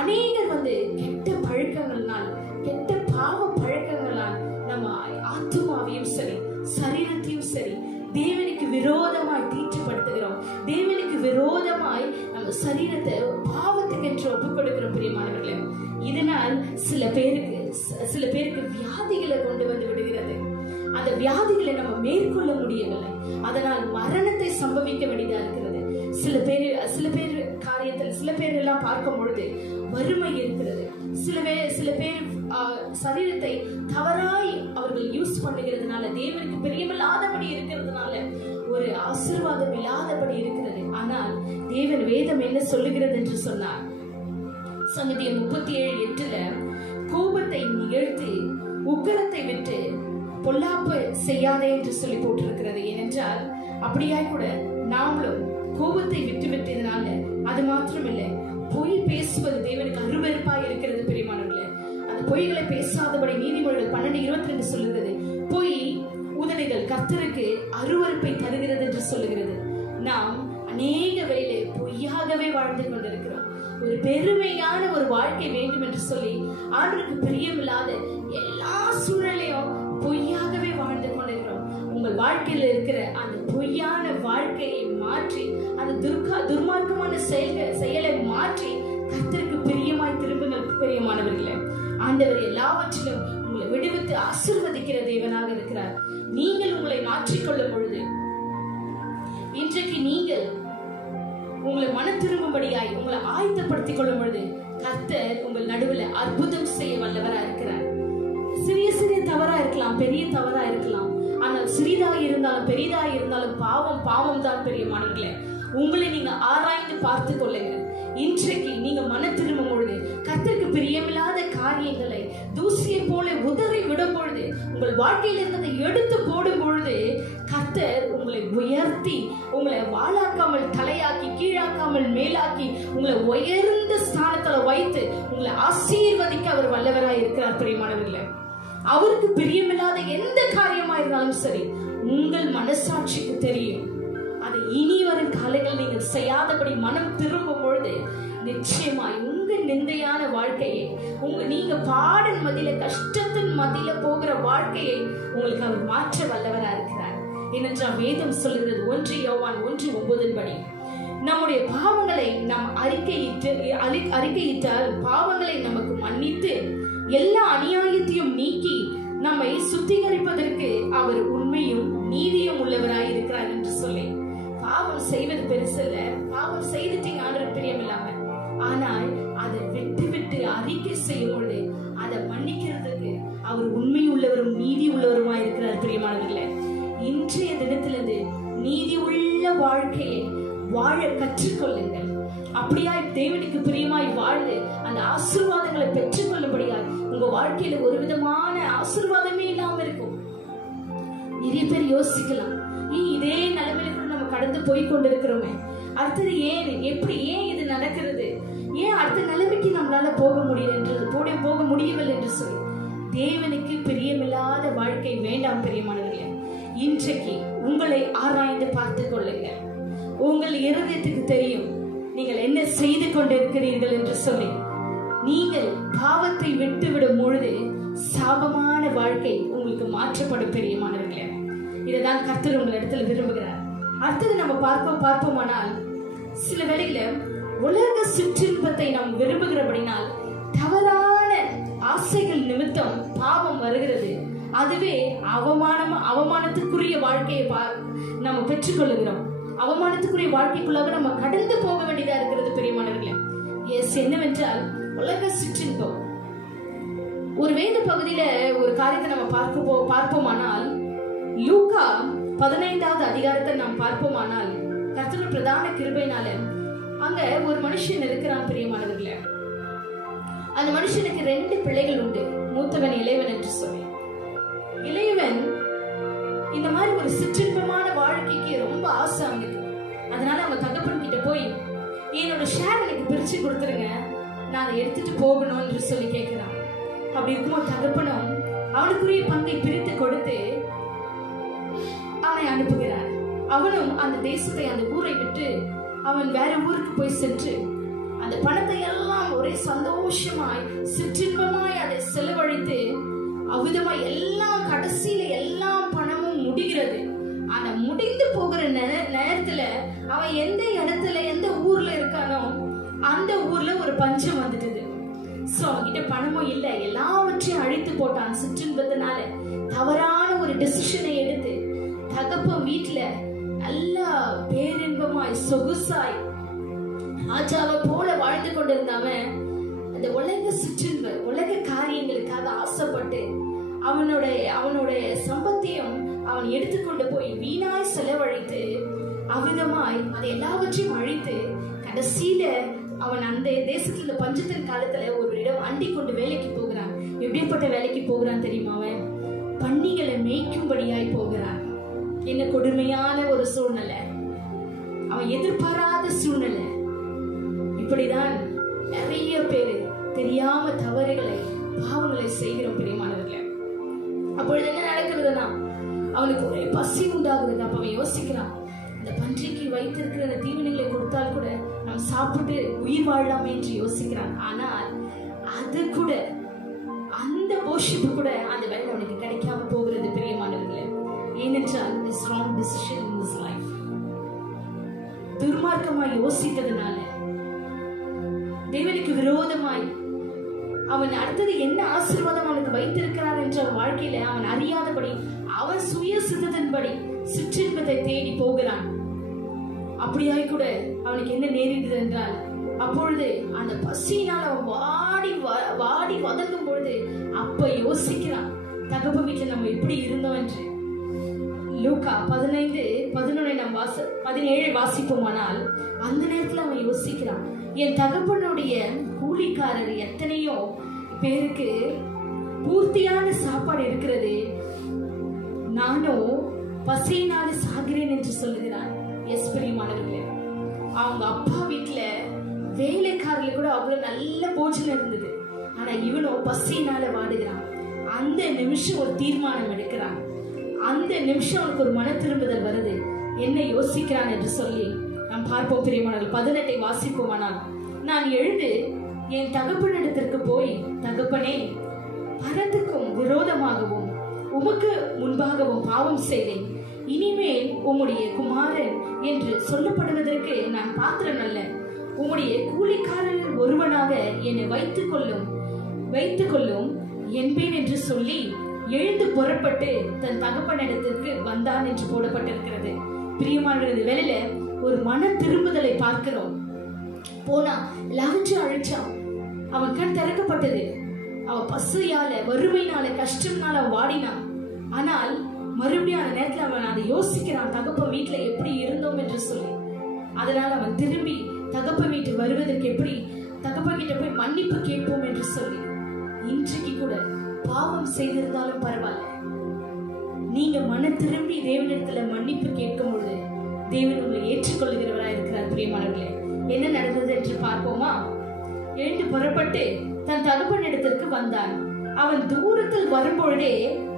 அநேகர் கெட்ட பழக்கங்கள்னால், கெட்ட பாவ பழக்கங்களால் நம்ம ஆத்துமாவையும் சரி சரீரத்தையும் சரி தேவனுக்கு விரோதமாய் தீட்டுப்படுத்துகிறோம். தேவனுக்கு விரோதமாய் நம்ம சரீரத்தை பாவத்துக்கு என்று ஒப்புக் கொடுக்கிறோம் பிரியமானவர்களே. இதனால் சில பேருக்கு வியாதிகளை கொண்டு வந்து விடுகிறது. அந்த வியாதிகளை நம்ம மேற்கொள்ள முடியவில்லை. அதனால் மரணத்தை சம்பவிக்க வேண்டியதா இருக்கிறது. சில பேர் காரியத்தில் சில பேர் எல்லாம் பார்க்கும் பொழுது வறுமை இருக்கிறது. சில பேர் சரீரத்தை தவறாய் அவர்கள் யூஸ் பண்ணுகிறதுனால, தேவனுக்கு பிரியமில்லாதபடி இருக்கிறதுனால ஒரு ஆசீர்வாதம் இல்லாதபடி இருக்கிறது. ஆனால் தேவன் வேதம் என்ன சொல்லுகிறது என்று சொன்னார். சங்கீதம் 37:8 கோபத்தை நிகழ்த்தி உக்கிரத்தை விட்டு பொல்லாப்பு செய்யாதே என்று சொல்லி போட்டிருக்கிறது. ஏனென்றால் அப்படியாய் கூட நாமளும் கோபத்தை விட்டுவிட்டதுனால அது மாத்திரமில்லை, பொய் பேசுவது தேவனுக்கு அருவருப்பாய் இருக்கிறது பிரியமானவர்களே. அந்த பொய்களை பேசாதபடி நீதிமொழிகள் 12:22 சொல்லுகிறது, பொய் உதடுகள் கர்த்தருக்கு அருவருப்பை தருகிறது என்று சொல்லுகிறது. நாம் அநேக வேளை பொய்யாகவே வாழ்ந்து கொண்டிருக்கிறோம். ஒரு பெருமையான ஒரு வாழ்க்கை வேண்டும் என்று சொல்லி ஆண்டவருக்கு பிரியமில்லாத எல்லா சூழ்நிலையும் பொய்யாகவே வாழ்ந்து கொண்டிருக்கிறோம். உங்கள் வாழ்க்கையில இருக்கிற அந்த பொய்யான வாழ்க்கையை மாற்றி, அந்த துர்மார்க்கமான செயலை மாற்றி கர்த்தருக்கு பிரியமாய் திரும்புங்கள். பிரியமானவர்களே, ஆண்டவர் எல்லாவற்றிலும் உங்களை விடுவித்து ஆசீர்வதிக்கிற தேவனாக இருக்கிறார். நீங்கள் உங்களை மாற்றிக்கொள்ளும் பொழுது, இன்றைக்கு நீங்கள் உங்களை மன திரும்பும்படியாய் உங்களை ஆயத்தப்படுத்திக் கொள்ளும் பொழுது கர்த்தர் உங்கள் நடுவில் அற்புதம் செய்ய வல்லவரா இருக்கிறார். சிறிய சிறிய தவறா இருக்கலாம், பெரிய தவறா இருக்கலாம். ஆனால் சிறிதாக இருந்தாலும் பெரிதாக இருந்தாலும் பாவம் தான். பிரியமானவர்களே, உங்களை நீங்க ஆராய்ந்து பார்த்து கொள்ளுங்க. இன்றைக்கு நீங்க மன திரும்பும் பொழுது, கர்த்தருக்கு பிரியமில்லாத காரியங்களை தூசியை போல உதறி விடும் பொழுது, உங்கள் வாழ்க்கையில் இருந்ததை எடுத்து போடும் பொழுது, கர்த்தர் உங்களை உயர்த்தி, உங்களை வாளாக்காமல் தலையாக்கி, கீழாக்காமல் மேலாக்கி, உங்களை உயர்ந்த ஸ்தானத்துல வைத்து உங்களை ஆசீர்வதிக்க அவர் வல்லவராய் இருக்கிறார். பிரியமானவர்களே, அவருக்கு பிரியமில்லாத எந்த காரியமா இருந்தாலும் சரி, உங்கள் மனசாட்சிக்கு தெரியும். அதை இனி வரும் காலங்கள் நீங்கள் செய்யாதபடி மனம் திரும்பும் பொழுது நிச்சயமாய் உங்க நிந்தையான வாழ்க்கையை, நீங்க பாடல் மத்தியில, கஷ்டத்தின் மத்தியில போகிற வாழ்க்கையை உங்களுக்கு அவர் மாற்ற வல்லவரா இருக்கிறார். ஏனென்றால் வேதம் சொல்லுகிறது 1 யோவான் 1:9 படி, நம்முடைய பாவங்களை நாம் அறிக்கையிட்டால் பாவங்களை நமக்கு மன்னித்து எல்லா அநியாயத்தையும் நீக்கி நம்மை சுத்திகரிப்பதற்கு அவர் உண்மையும் நீதியும் உள்ளவராய் இருக்கிறார் என்று சொல்லி, பாவம் செய்வது பெருசல்ல, பாவம் செய்துட்டீங்க ஆண்டவர் பிரியம் இல்லாம, ஆனால் அதை விட்டு விட்டு அறிக்கை செய்யும் பொழுது அதை மன்னிக்கிறதுக்கு அவர் உண்மை உள்ளவரும் நீதி உள்ளவருமாய் இருக்கிறார். பிரியமானவர்களே, இன்றைய தினத்திலிருந்து நீதி உள்ள வாழ்க்கையை வாழ கற்றுக்கொள்ளுங்கள். அப்படியாய் தேவனுக்கு பிரியமாய் வாழ்ந்து அந்த ஆசீர்வாதங்களை பெற்றுக்கொள்ளும்படியாய் உங்க வாழ்க்கையில ஒரு விதமான ஆசீர்வாதமே இல்லாம இருக்கும். நிறைய பேர் யோசிக்கலாம், இதே நிலைமையில கூட நம்ம கடந்து போய் கொண்டிருக்கிறோமே, அடுத்தது ஏன், எப்படி, ஏன் இது நடக்கிறது, ஏன் அடுத்த நிலைமைக்கு நம்மளால போக முடியவில்லை என்று சொல்லி தேவனுக்கு பிரியமில்லாத வாழ்க்கை வேண்டாம். பிரியமானவர்களே, இன்றைக்கு உங்களை ஆராய்ந்து பார்த்து கொள்ளுங்கள். உங்கள் இருதயத்துக்கு தெரியும் நீங்கள் என்ன செய்து கொண்டிருக்கிறீர்கள் என்று சொல்லி. நீங்கள் பாவத்தை விட்டுவிடும் பொழுது சாபமான வாழ்க்கை உங்களுக்கு மாற்றப்படும். பிரியமானவர்களே, இதைதான் கர்த்தர் உங்கள் இடத்துல விரும்புகிறார். அடுத்தது நம்ம பார்ப்போமானால், சில வேளையில உலக சிற்றின்பத்தை நாம் விரும்புகிறபடினால் தவறான ஆசைகள் நிமித்தம் பாவம் வருகிறது. அதுவே அவமானத்துக்குரிய வாழ்க்கையை நம்ம பெற்றுக்கொள்ளுகிறோம். அவமானத்துக்குரிய வாழ்க்கைக்குள்ளாக நம்ம கடந்து போக வேண்டியதா இருக்கிறது. பிரியமானவர்களே, என்னவென்றால் உலக சிற்றின்பம். ஒரு வேத பகுதியில ஒரு காரியத்தை நம்ம பார்ப்போமானால், லூக்கா 15வது அதிகாரத்தை நாம் பார்ப்போமானால், கர்த்தர் பிரதான கிருபையினால அங்க ஒரு மனுஷன் இருக்கிறான். பிரியமானவர்களே, அந்த மனுஷனுக்கு 2 பிள்ளைகள் உண்டு, மூத்தவன் இளையவன் என்று சொல்லி. இளையவன் இந்த மாதிரி ஒரு சிற்றின்பமான வாழ்க்கைக்கு ரொம்ப ஆசை அவனுக்கு. அதனால அவங்க தகப்பன் கிட்ட போய், என்னோட ஷேர் எனக்கு பிரிச்சு கொடுத்துருங்க, நான் அதை எடுத்துட்டு போகணும் என்று சொல்லி கேட்கிறான். அப்படி இருக்கும்போது தகப்பனும் அவனுக்குரிய பங்கை பிரித்து கொடுத்து அவனை அனுப்புகிறார். அவனும் அந்த தேசத்தை, அந்த ஊரை விட்டு அவன் வேற ஊருக்கு போய் சென்று அந்த பணத்தை எல்லாம் ஒரே சந்தோஷமாய் சிற்றின்பமாய் அதை செலவழித்து அவ்விதமாய் எல்லாம் கடைசியில எல்லாம் பணமும் முடிகிறது. அந்த முடிந்து போகிற நேரத்துல அவன் எந்த இடத்துல, எந்த ஊர்ல இருக்கானோ அந்த ஊர்ல ஒரு பஞ்சம் வந்துட்டது. சோ அவன்கிட்ட பணமும் இல்லை, எல்லாவற்றையும் அழித்து போட்டான். சிற்றின்பத்தினால தவறான ஒரு டெசிஷனை எடுத்து தகப்பன் வீட்டுல நல்லா பேரின்பமாய் சொகுசாய் ராஜாவை போல வாழ்ந்து கொண்டிருந்தவன் அந்த உலக சிற்றின்ப உலக காரியங்களுக்காக ஆசைப்பட்டு அவனுடைய சம்பத்தையும் அவன் எடுத்துக்கொண்டு போய் வீணாய் செலவழித்து அவ்விதமாய் அதை எல்லாவற்றையும் அழித்து கடைசியில அவன் அந்த தேசத்துல பஞ்சத்தின் காலத்துல ஒரு இடம் அண்டி கொண்டு வேலைக்கு போகிறான். எப்படிப்பட்ட வேலைக்கு போகிறான் தெரியுமா? அவன் பன்னிகளை மேய்க்கும்படியாய் போகிறான். என்ன கொடுமையான ஒரு சூழ்நிலை, அவன் எதிர்பாராத சூழ்நிலை. இப்படிதான் நிறைய பேரு தெரியாம தவறுகளை, பாவங்களை செய்கிறோம். பிரியமானவர்களே, அப்பொழுது என்ன நடக்கிறதுனா அவனுக்கு ஒரே பசி உண்டாகுது. அப்ப அவன் யோசிக்கிறான், இந்த பன்றிக்கு வைத்திருக்கிற அந்த தீவனங்களை கொடுத்தால் கூட நம்ம சாப்பிட்டு உயிர் வாழலாமே என்று யோசிக்கிறான். ஆனால் அது கூட, அந்த போஷிப்பு கூட அந்த வேலை அவனுக்கு கிடைக்காம போகிறது. பிரியமானவர்களே, ஏனென்றால் பின்பக்கமாய் யோசித்ததுனால தேவனுக்கு விரோதமாய் அவன் அடுத்தது என்ன ஆசீர்வாதம் அவனுக்கு வைத்திருக்கிறார் என்ற வாழ்க்கையில அவன் அறியாதபடி அவன் சுய சித்தத்தின்படி சிற்றின்பத்தை தேடி போகிறான். அப்படியாய் கூட அவனுக்கு என்ன நேரிட்டது என்றால், அப்பொழுது அந்த பசியினால் அவன் வாடி வதங்கும் பொழுது அப்ப யோசிக்கிறான், தகப்ப வீட்டுல நம்ம எப்படி இருந்தோம் என்று. லூக்கா 15:11 நாம் 17 வாசிப்போமானால், அந்த நேரத்துல அவன் யோசிக்கிறான், என் தகப்பனுடைய கூலிக்காரர் எத்தனையோ பேருக்கு பூர்த்தியான சாப்பாடு இருக்கிறது, நானும் பசியினால சாகிறேன் என்று சொல்லுகிறான். எஸ் பிரியமானவர்களே, அவங்க அப்பா வீட்டுல வேலைக்காரர்கள் கூட அவ்வளவு நல்ல போஜனம் இருந்தது. ஆனா இவனோ பசியினால வாடுகிறான். அந்த நிமிஷம் ஒரு தீர்மானம் எடுக்கிறான். அந்த நிமிஷம் அவனுக்கு ஒரு மன திரும்புதல் வருது. என்ன யோசிக்கிறான் என்று சொல்லி நாம் பார்ப்போம் பிரியமானவர்கள். 18 வாசிப்போமானால், நான் எழுந்து என் தகப்பனிடத்திற்கு போய், தகப்பனே, பரத்துக்கும் விரோதமாகவும் உமக்கு முன்பாகவும் பாவம் செய்தேன். இனிமேல் உம்முடைய குமாரன் என்று சொல்லப்படுவதற்கு நான் பாத்திரம் அல்ல. உம்முடைய கூலிக்காரரில் ஒருவனாக என்னை வைத்துக் கொள்ளும் என்பேன் என்று சொல்லி எழுந்து புறப்பட்டு தன் தகப்பனிடத்திற்கு வந்தான் என்று போடப்பட்டிருக்கிறது. பிரியமானவர்களே, வேலையில ஒரு மன திரும்புதலை பார்க்கிறோம். போனா எல்லாவற்றையும் அழிச்சான். அவன் கண் திறக்கப்பட்டது. அவன் பசியால, வறுமையினால, கஷ்டம்னால வாடினான். ஆனால் மறுபடியும் அந்த நேரத்துல அவன் அதை யோசிக்கிறான், தகப்ப வீட்டுல எப்படி இருந்தோம் என்று சொல்லி. அதனால அவன் திரும்பி தகப்ப வீட்டு வருவதற்கு எப்படி தகப்ப கிட்ட போய் மன்னிப்பு கேட்போம் என்று சொல்லி. இன்றைக்கு கூட பாவம் செய்திருந்தாலும் பரவாயில்ல, நீங்க மன திரும்பி தேவனிடத்துல மன்னிப்பு கேட்கும் பொழுது தேவன் உங்களை ஏற்றுக்கொள்ளுகிறவராய் இருக்கிறார். பிரியமானவர்களே, என்ன நடந்தது என்று பார்ப்போமா? எழுந்து புறப்பட்டு தன் தகப்பனிடத்திற்கு வந்தான். அவன் தூரத்தில் வரும்பொழுதே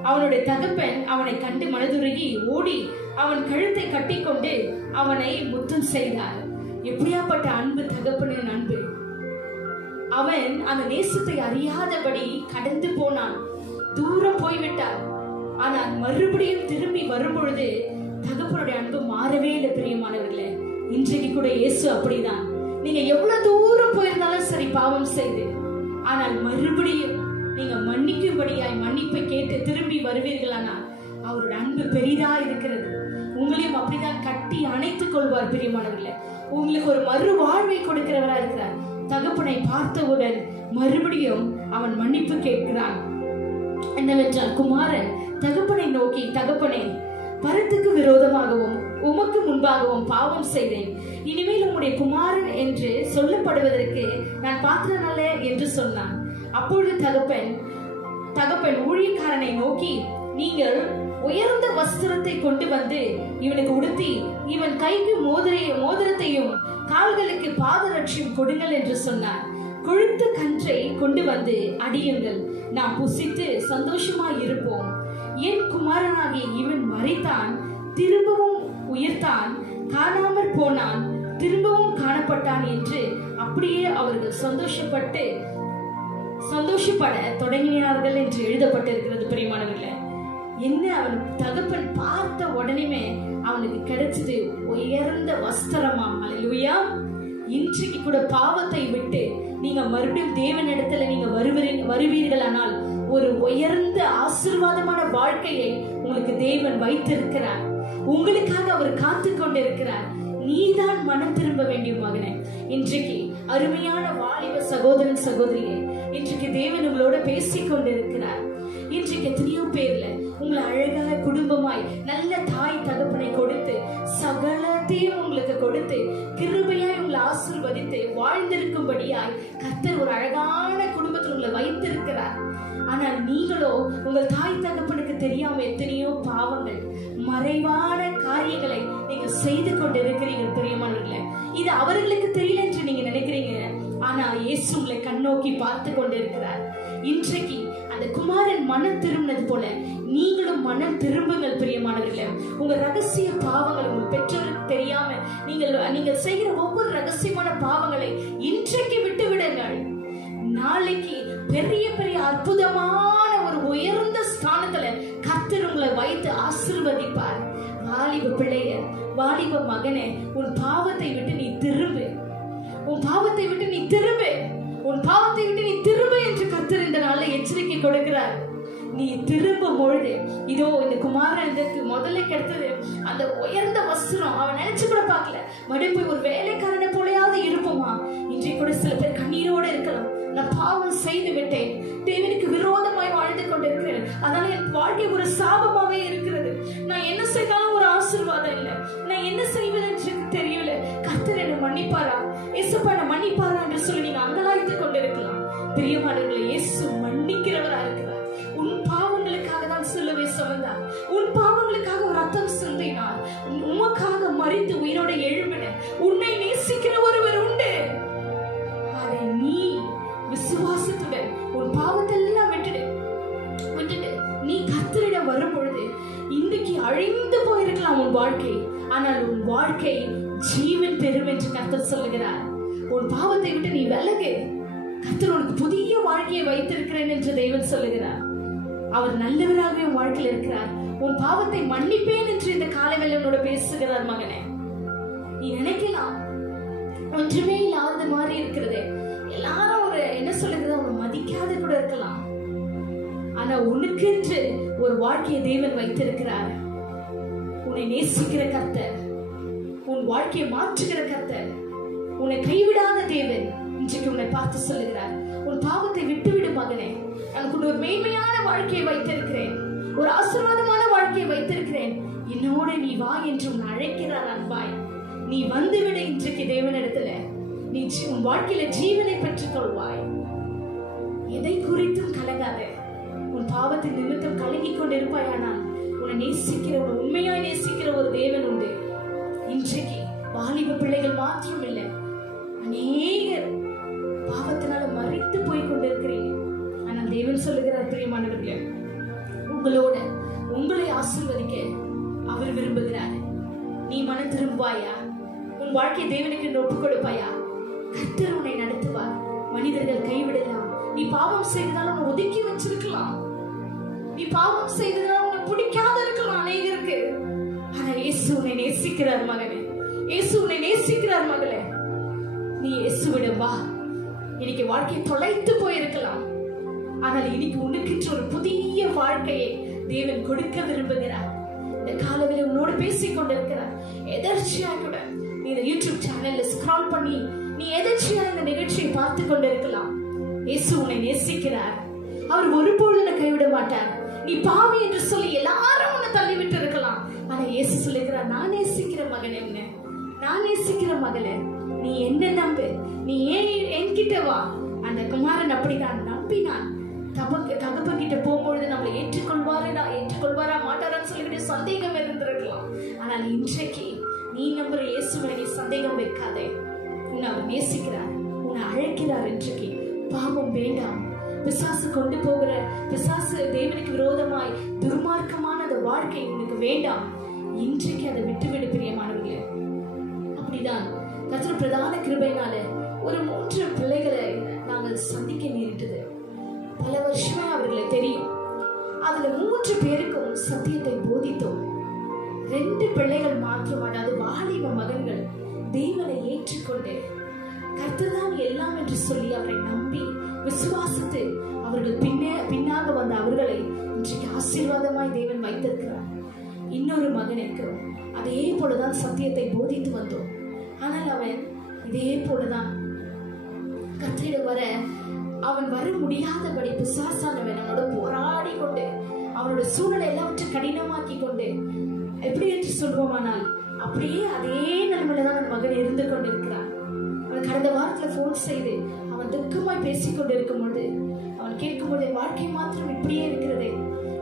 அவனுடைய தகப்பன் அவனை கண்டு மனதுருகி ஓடி அவன் கழுத்தை கட்டிக்கொண்டு அவனை முத்தம் செய்தார். எப்படியாப்பட்ட அன்பு தகப்பனின் அன்பு! அவன் அந்த நேசத்தை அறியாதபடி கடந்து போனான், தூரம் போய்விட்டான். ஆனால் மறுபடியும் திரும்பி வரும்பொழுது தகப்பனுடைய அன்பு மாறவே இல்லை. பிரியமானவர்களே, இன்றைக்கு கூட இயேசு அப்படிதான். நீங்க எவ்வளவு தூரம் போயிருந்தாலும் சரி பாவம் செய்து, ஆனால் மறுபடியும் நீங்க மன்னிக்கும்படியாய் மன்னிப்பை கேட்டு திரும்பி வருவீர்களானால் அவருடைய அன்பு பெரிதா இருக்கிறது. உங்களையும் அப்படிதான் கட்டி அணைத்துக் கொள்வார். பிரியமானவர்களே, உங்களுக்கு ஒரு மறு வாழ்வை கொடுக்கிறவரா இருக்கிறார். தகப்பனை பார்த்தவுடன் மறுபடியும் அவன் மன்னிப்பு கேட்கிறான். என்னவென்றால், குமாரன் தகப்பனை நோக்கி, தகப்பனே, பரத்துக்கு விரோதமாகவும் உமக்கு முன்பாகவும் பாவம் செய்தேன். இனிமேல் உம்முடைய குமாரன் என்று சொல்லப்படுவதற்கு நான் பாத்திரம் அல்ல என்று சொன்னான். அப்பொழுது தகப்பன் ஊழியக்காரனை நோக்கி, நீங்கள் உயர்ந்த வஸ்திரத்தை கொண்டு வந்து இவனுக்கு உடுத்தி இவன் கைக்கு மோதிரத்தையும் கால்களுக்கு பாதரட்சியும் கொடுங்கள் என்று சொன்னார். கொழுத்த கன்றை கொண்டு வந்து அடியுங்கள், நாம் புசித்து சந்தோஷமாய் இருப்போம். என் குமாரனாகிய இவன் மரித்தான், திரும்பவும் உயிர்த்தான், காணாமற் போனான், திரும்பவும் காணப்பட்டான் என்று அப்படியே அவர்கள் சந்தோஷப்பட தொடங்கினார்கள் என்று எழுதப்பட்டிருக்கிறது. பிரியமானவர்களே, என்ன அவன் தகப்பன் பார்த்த உடனே அவனுக்கு கிடைச்சது உயர்ந்த வஸ்திரமாம். அல்லேலூயா! இன்றைக்கு கூட பாவத்தை விட்டு நீங்க மறுபடியும் தேவனிடத்துல நீங்க வருவீர்களானால் ஒரு உயர்ந்த ஆசீர்வாதமான வாழ்க்கையை உங்களுக்கு தேவன் வைத்திருக்கிறார். உங்களுக்காக அவர் காத்து கொண்டிருக்கிறார். நீதான் மனம் திரும்ப வேண்டிய மகனே. இன்றைக்கு அருமையான வாலிப சகோதரன் சகோதரியே, இன்றைக்கு தேவன் உங்களோட பேசிக் கொண்டிருக்கிறார். இன்றைக்கு எத்தனையோ பேர்ல உங்களை அழகாக குடும்பமாய் நல்ல தாய் தகப்பனை கொடுத்து சகலத்தையும் உங்களுக்கு கொடுத்து கிருபையாய் உங்களை ஆசீர்வதித்து வாழ்ந்திருக்கும்படியாய் கர்த்தர் ஒரு அழகான குடும்பத்தில் உங்களை வைத்திருக்கிறார். ஆனால் நீங்களோ உங்கள் தாய் தகப்பனுக்கு தெரியாம எத்தனையோ பாவங்கள், மறைவான காரியங்களை நீங்க செய்து கொண்டிருக்கிறீர்கள். பிரியமானவர்களே, இது அவர்களுக்கு தெரியல என்று நீங்க நினைக்கிறீங்க. ஆனா இயேசு உங்களை கண்ணோக்கி பார்த்து கொண்டிருக்கிறார். இன்றைக்கு அந்த குமாரன் மனம் திரும்பினது போல நீங்களும் மனம் திரும்புங்கள். பிரியமானவர்களே, உங்க ரகசிய பாவங்கள் உங்க பெற்றோருக்கு தெரியாம நீங்கள் செய்கிற ஒவ்வொரு ரகசியமான பாவங்களை இன்றைக்கு விட்டு விடுங்கள். நாளைக்கு பெரிய பெரிய அற்புதமான ஒரு உயர்ந்த ஸ்தானத்துல கர்த்தர் உங்களை வைத்து ஆசீர்வதிப்பார். வாலிப பிள்ளைய வாலிப மகனே, உன் பாவத்தை விட்டு நீ திரும்பு, உன் பாவத்தை விட்டு நீ திரும்பு, உன் பாவத்தை விட்டு நீ திரும்பு என்று கர்த்தர் இந்த நாளில் எச்சரிக்கை கொடுக்கிறார். நீ திரும்பும் பொழுது இதோ இந்த குமாரனுக்கு முதல்ல கிடைத்தது அந்த உயர்ந்த வஸ்திரம். அவன் நினைச்சு கூட பார்க்கல, மறுபடியும் ஒரு வேலைக்காரனை போலயாவது இருப்போமா? இன்றைக்கு கூட சில பேர் கண்ணீரோடு இருக்கலாம். நான் பாவம் செய்து விட்டேன், தேவனுக்கு விரோதமாய் வாழ்ந்து கொண்டிருக்கிறேன், அதனால என் வாழ்க்கை ஒரு சாபமாவே இருக்கிறது, நான் என்ன செய்தாலும் ஒரு ஆசீர்வாதம் இல்லை, நான் என்ன செய்வது என்று தெரியல, கர்த்தர் என்னை மன்னிப்பாரா, இயேசுப்பா என்னை மன்னிப்பாரா என்று சொல்லி நீங்க அங்கலாய்த்து கொண்டிருக்கலாம். பிரியமானவர்களே, இயேசு மன்னிக்கிறவரா இருக்கிறார். உன் பாவங்களுக்காக தான் சிலுவை சுமந்தார், உன் பாவங்களுக்காக ஒரு ரத்தம் சிந்தினார், உமக்காக மரித்து உயிரோட எழும்பின உன்னை நேசிக்கிற ஒருவர் உண்டு. அதை நீ விசுவாசத்துடன் உன் பாவத்தை எல்லாம் விட்டுட்டு நீ கர்த்தரிடம் வரும் பொழுது இன்றைக்கு அழிந்து போயிருக்கலாம் உன் வாழ்க்கை, ஆனால் உன் வாழ்க்கை ஜீவன் பெறும் என்று கர்த்தர் சொல்லுகிறார். உன் பாவத்தை விட்டு நீ விலகு, கர்த்தர் உனக்கு புதிய வாழ்க்கையை வைத்திருக்கிறேன் என்று தேவன் சொல்லுகிறார். அவர் நல்லவராகவே உன் வாழ்க்கையில் இருக்கிறார். உன் பாவத்தை மன்னிப்பேன் என்று இந்த காலைவேளை உன்னோட பேசுகிறார். மகனே, நீ நினைக்கலாம் ஒன்றுமே இல்லாத மாதிரி இருக்கிறது, எல்லாரும் ஒரு என்ன சொல்லுகிறது, அவங்க மதிக்காத கூட இருக்கலாம். ஆனா உனக்கென்று ஒரு வாழ்க்கையை தேவன் வைத்திருக்கிறார். உன்னை நேசிக்கிற கர்த்தர், உன் வாழ்க்கையை மாற்றுகிற கர்த்தர், உன்னை கைவிடாத தேவன் இன்றைக்கு உன்னை பார்த்து சொல்லுகிறார், உன் பாவத்தை விட்டுவிடு மகனே, எனக்கு ஒரு மேன்மையான வாழ்க்கையை வைத்திருக்கிறேன், ஒரு ஆசீர்வாதமான வாழ்க்கையை வைத்திருக்கிறேன், என்னோட நீ வா என்று உன்னை அழைக்கிறார் அன்பாய். நீ வந்துவிட இன்றைக்கு தேவனிடத்துல நீ உன் வாழ்க்கையில ஜீவனை பெற்றுக் கொள்வாய். எதை குறித்தும் கலங்காத. உன் பாவத்தின் நிமித்தம் கலங்கி கொண்டிருப்பாயானால் உன்னை நேசிக்கிற, உன்னை உண்மையாய் நேசிக்கிற ஒரு தேவன் உண்டு. இன்றைக்கு வாலிப பிள்ளைகள் மாத்திரம் இல்லை, அநேகர் பாவத்தினால மறித்து போய் கொண்டிருக்கிறீங்க. ஆனால் தேவன் சொல்லுகிறார், பிரியமானவர்களே, உங்களோட உங்களை ஆசீர்வதிக்க அவர் விரும்புகிறார். நீ மனம் திரும்புவாயா? உன் வாழ்க்கை தேவனுக்கு ஒப்பு கொடுப்பாயா? கர்த்தர் உன்னை நடத்துவார். மனிதர்கள் கைவிடலாம். நீ பாவம் செய்ததால் உன்னை ஒதுக்கி வச்சிருக்கலாம், நீ பாவம் செய்ததால் உன்னை பிடிக்காத இருக்கலாம் அநேகருக்கு. ஆனா இயேசு உன்னை நேசிக்கிறார் மகனே, இயேசு உன்னை நேசிக்கிறார் மகளே. நீ இயேசுவிடம் வா. இன்னைக்கு வாழ்க்கை தொலைத்து போயிருக்கலாம், ஆனால் இன்னைக்கு உனக்கு ஒரு புதிய வாழ்க்கையை தேவன் கொடுக்க விரும்புகிறார். இந்த காலவில் உன்னோடு பேசிக் கொண்டிருக்கிறார். எதர்ச்சியா கூட நீ இந்த யூடியூப் சேனல்ல ஸ்க்ரால் பண்ணி நீ எதர்ச்சியா இந்த நிகழ்ச்சியை பார்த்து கொண்டிருக்கலாம். இயேசு உன்னை நேசிக்கிறார். அவர் ஒருபொழுதும் கைவிட மாட்டார். நீ பாவி என்று சொல்லி எல்லாரும் உன்னை தள்ளிவிட்டு இருக்கலாம், ஆனா இயேசு சொல்லுகிறார், நான் நேசிக்கிற மகனே, உன்னை நான் நேசிக்கிற மகளே, நீ என்ன நம்பு, நீ ஏன் என்கிட்ட வா. அந்த குமாரன் அப்படிதான் நம்பினான். தகப்பன் கிட்ட போகும்பொழுது நம்மளை ஏற்றுக்கொள்வாரா மாட்டாரான்னு சொல்லிக்கிட்டு சந்தேகம் இருந்திருக்கலாம். ஆனால் இன்றைக்கு நீ நம்புற இயேசுவை நீ சந்தேகம் வைக்காதே. உன்னை அவர் நேசிக்கிறார், உன்னை அழைக்கிறார். இன்றைக்கு பாவம் வேண்டாம், பிசாசு கொண்டு போகிற பிசாசு தேவனுக்கு விரோதமாய் துர்மார்க்கமான அந்த வாழ்க்கை உனக்கு வேண்டாம். இன்றைக்கு அதை விட்டுவிடு பிரியமானவர்களே. அப்படிதான் கர்த்தர் பிரதான கிருபையினால ஒரு 3 பிள்ளைகளை நாங்கள் சந்திக்க நேரிட்டது. பல வருஷமா அவர்களை தெரியும். அதுல 3 பேருக்கும் சத்தியத்தை போதித்தோம். 2 பிள்ளைகள் மாத்திரம், அதாவது வாலிப மகன்கள் தேவனை ஏற்றுக்கொண்டு கர்த்தர் தான் எல்லாம் என்று சொல்லி அவரை நம்பி விசுவாசித்து அவர்கள் பின்னாக வந்த அவர்களை இன்றைக்கு ஆசீர்வாதமாய் தேவன் வைத்திருக்கிறார். இன்னொரு மகனுக்கு அதே போலதான் சத்தியத்தை போதித்து வந்தோம். ஆனால் அவன் இதே போலதான் கர்த்தரிடம் வர அவன் வர முடியாதபடி பிசாசானவன் அவனோட போராடி கொண்டு அவனோட சூழலை எல்லாவற்றையும் கடினமாக்கி கொண்டு, எப்படி என்று சொல்வோமானால் அப்படியே அதே நிலைமையில தான் அவன் மகன் இருந்து கொண்டிருக்கிறான். அவன் கடந்த வாரத்துல போன் செய்து அவன் துக்கமாய் பேசிக் கொண்டிருக்கும் பொழுது அவன் கேட்கும்போது, வாழ்க்கை மாத்திரம் இப்படியே இருக்கிறது,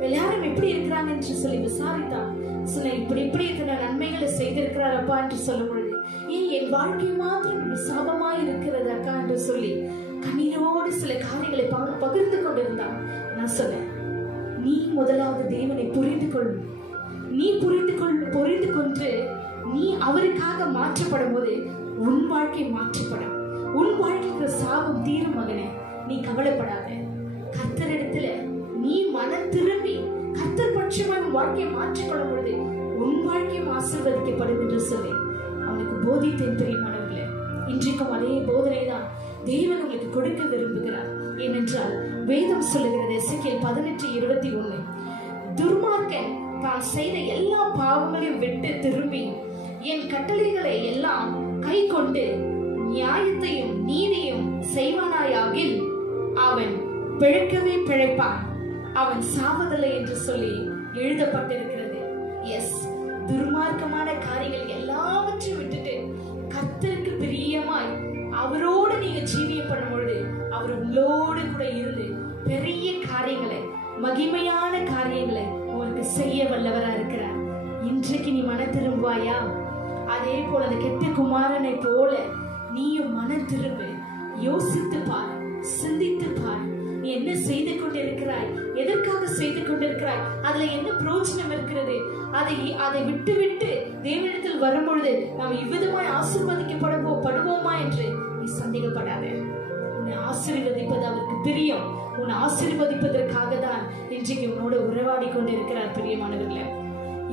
எல்லாரும் எப்படி இருக்கிறாங்க என்று சொல்லி விசாரித்தான். சொன்ன, இப்படி இருக்கிற நன்மைகளை செய்திருக்கிறார் அப்பா என்று சொல்லும் பொழுது, ஏன் என் வாழ்க்கை மாத்திரம் சாபமாய் இருக்கிறது அக்கா என்று சொல்லி கண்ணீரோடு சில காரியங்களை பகிர்ந்து கொண்டிருந்தான். நான் சொன்னேன், நீ முதலாவது தேவனை புரிந்து கொள். நீ புரிந்து கொண்டு நீ அவருக்காக மாற்றப்படும் போது உன் வாழ்க்கை மாற்றப்படும். உன் வாழ்க்கைக்கு சாபம் தீரும் மகனே, நீ கவலைப்படாத. கர்த்தரிடத்துல நீ மனம் திரும்பி கர்த்தர் பட்சமா உன் வாழ்க்கையை மாற்றிக்கொள்ளும் பொழுது உன் வாழ்க்கையும் ஆசீர்வதிக்கப்படும் என்று சொல்லி அவனுக்கு போதித்தேன் பிரியமானவர்களே. இன்றைக்கும் அதே போதனை தான் தேவன் உங்களுக்கு கொடுக்க விரும்புகிறார். ஏனென்றால் வேதம் சொல்லுகிறது எசேக்கியேல் 18:21, துர்மார்க்கன் தான் செய்த எல்லா பாவங்களையும் விட்டு திரும்பி என் கட்டளைகளை எல்லாம் கை கொண்டு நியாயத்தையும் நீதியும் செய்வானாயாகில் அவன் பிழைக்கவே பிழைப்பான், அவன் சாவதில்லை என்று சொல்லி எழுதப்பட்டிருக்கிறது. எஸ், துர்மார்க்கமான காரியங்கள் எல்லாவற்றையும் விட்டுட்டு கர்த்தருக்கு பிரியமாய் அவரோடு நீங்க ஜீவியம் பண்ணும் பொழுது அவர் உங்களோடு கூட இருந்து பெரிய காரியங்களை, மகிமையான காரியங்களை உங்களுக்கு செய்ய வல்லவரா இருக்கிறார். இன்றைக்கு நீ மன திரும்புவாயா? அதே போல அந்த கெட்ட குமாரனை போல நீயும் மனம் திரும்பு. யோசித்து பார், சிந்தித்து பார். நீ என்ன செய்து கொண்டிருக்கிறாய், எதற்காக செய்து கொண்டிருக்கிறாய், அதுல என்ன பிரயோஜனம் இருக்கிறது? அதை விட்டு விட்டு தேவனிடத்தில் வரும்பொழுது நாம் இவ்விதமாய் ஆசீர்வதிக்கப்படுவோமா என்று நீ சந்தேகப்படாத. உன்னை ஆசீர்வதிப்பது அவருக்கு பிரியம். உன்னை ஆசீர்வதிப்பதற்காக தான் இன்றைக்கு உன்னோட உறவாடி கொண்டிருக்கிறார். பிரியமானவர்களே,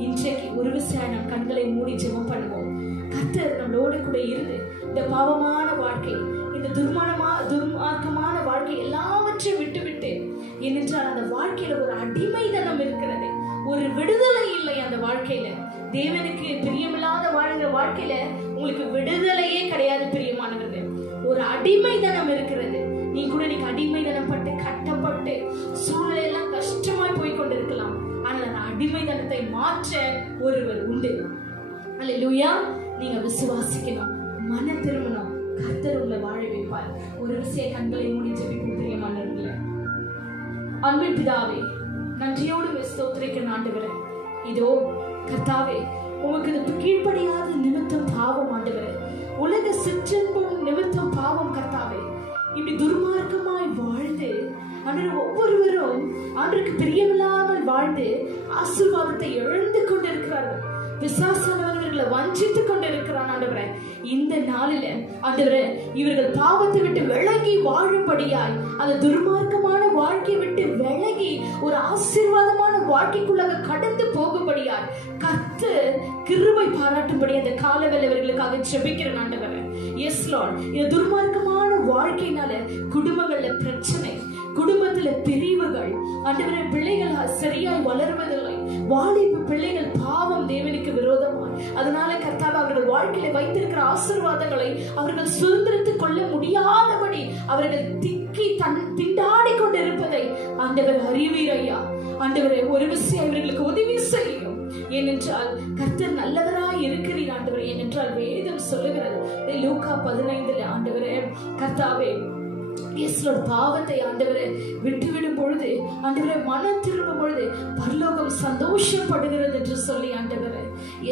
இன்றைக்கு ஒரு விஷயம் நம் கண்களை மூடி ஜெபம் பண்ணுவோம். கர்த்தர் நம்மளோடு கூட இருந்து இந்த பாவமான வாழ்க்கை, இந்த துர்மார்க்கமான வாழ்க்கை எல்லாவற்றையும் விட்டுவிட்டு, ஏனென்றால் அந்த வாழ்க்கையில ஒரு அடிமைதனம் இருக்கிறது, ஒரு விடுதலை இல்லை அந்த வாழ்க்கையில. தேவனுக்கு பிரியமில்லாத வாழ்கிற வாழ்க்கையில உங்களுக்கு விடுதலையே கிடையாது பிரியமானவர்களே. ஒரு அடிமைதனம் இருக்கிறது. நீ கூட நீங்க அடிமைதனம் பட்டு கட்டப்பட்டு சூழ்நிலை எல்லாம் கஷ்டமாய் போய் கொண்டிருக்கலாம். ஆனால் அந்த அடிமைதனத்தை மாற்ற ஒருவர் உண்டு. அல்லேலூயா. நீங்க விசுவாசிக்கணும், மன திரும்பணும், கர்த்தர் உங்களை வாழ வைப்பார். ஒரு விஷயம் கண்களை மூடி ஜெபிக்கும் பிரியமானவர்களே. அன்பின் பிதாவே, நன்றியோடு ஸ்தோத்திரிக்கிற ஆண்டவரே, இதோ கர்த்தாவே உங்களுக்கு கீழ்ப்படியாத நிமித்தம் பாவம் ஆண்டவரே, உலக சிற்றின்பம் நிமித்தம் பாவம் கர்த்தாவே, இப்படி துர்மார்க்கமாய் வாழ்ந்து ஆண்டவர் ஒவ்வொருவரும் ஆண்டவருக்கு பிரியமில்லாமல் வாழ்ந்து ஆசீர்வாதத்தை இழந்து கொண்டிருக்கிறார்கள். விசுவாசமானவர்களை வஞ்சித்துக் கொண்டிருக்கிறான் ஆண்டவரே. இந்த நாளில ஆண்டவரே, இவர்கள் பாவத்தை விட்டு விலகி வாழும்படியாய், அந்த துர்மார்க்கமான வாழ்க்கையை விட்டு விலகி ஒரு ஆசீர்வாதமான வாழ்க்கைக்குள்ளாக கடந்து போகும்படியாய் கர்த்தர் கிருபை பாராட்டும்படி அந்த காலவேளை இவர்களுக்காக ஜெபிக்கிறேன் ஆண்டவரே. எஸ் லார்ட், இந்த துர்மார்க்கமான வாழ்க்கையினால குடும்பங்கள்ல பிரச்சனை, குடும்பத்துல பிரிவுகள் ஆண்டவரே, பிள்ளைகள் சரியாய் வளர்வதில்லை, வாலிப பிள்ளைகள் பாவம் தேவனுக்கு விரோதமாய், அதனால கர்த்தாவே அவர்கள் வாழ்க்கையில வைத்திருக்கிற ஆசீர்வாதங்களை அவர்கள் சுதந்திரித்துக் கொள்ள முடியாதபடி அவர்கள் திண்டாடி கொண்டிருப்பதை ஆண்டவர் அறிவீரையா. ஆண்டவரே, ஒரு விஷயம் இவர்களுக்கு உதவி செய்யும். ஏனென்றால் கர்த்தர் நல்லவராய் இருக்கிறீர் ஆண்டவரே. ஏனென்றால் வேதம் சொல்லுகிறது லூக்கா 15 ஆண்டவரே கர்த்தாவே, பாவத்தை ஆண்டவரை விட்டுவிடும் பொழுது ஆண்டவரை மனம் திரும்பும் பொழுது பரலோகம் சந்தோஷப்படுகிறது என்று சொல்லி ஆண்டவரை,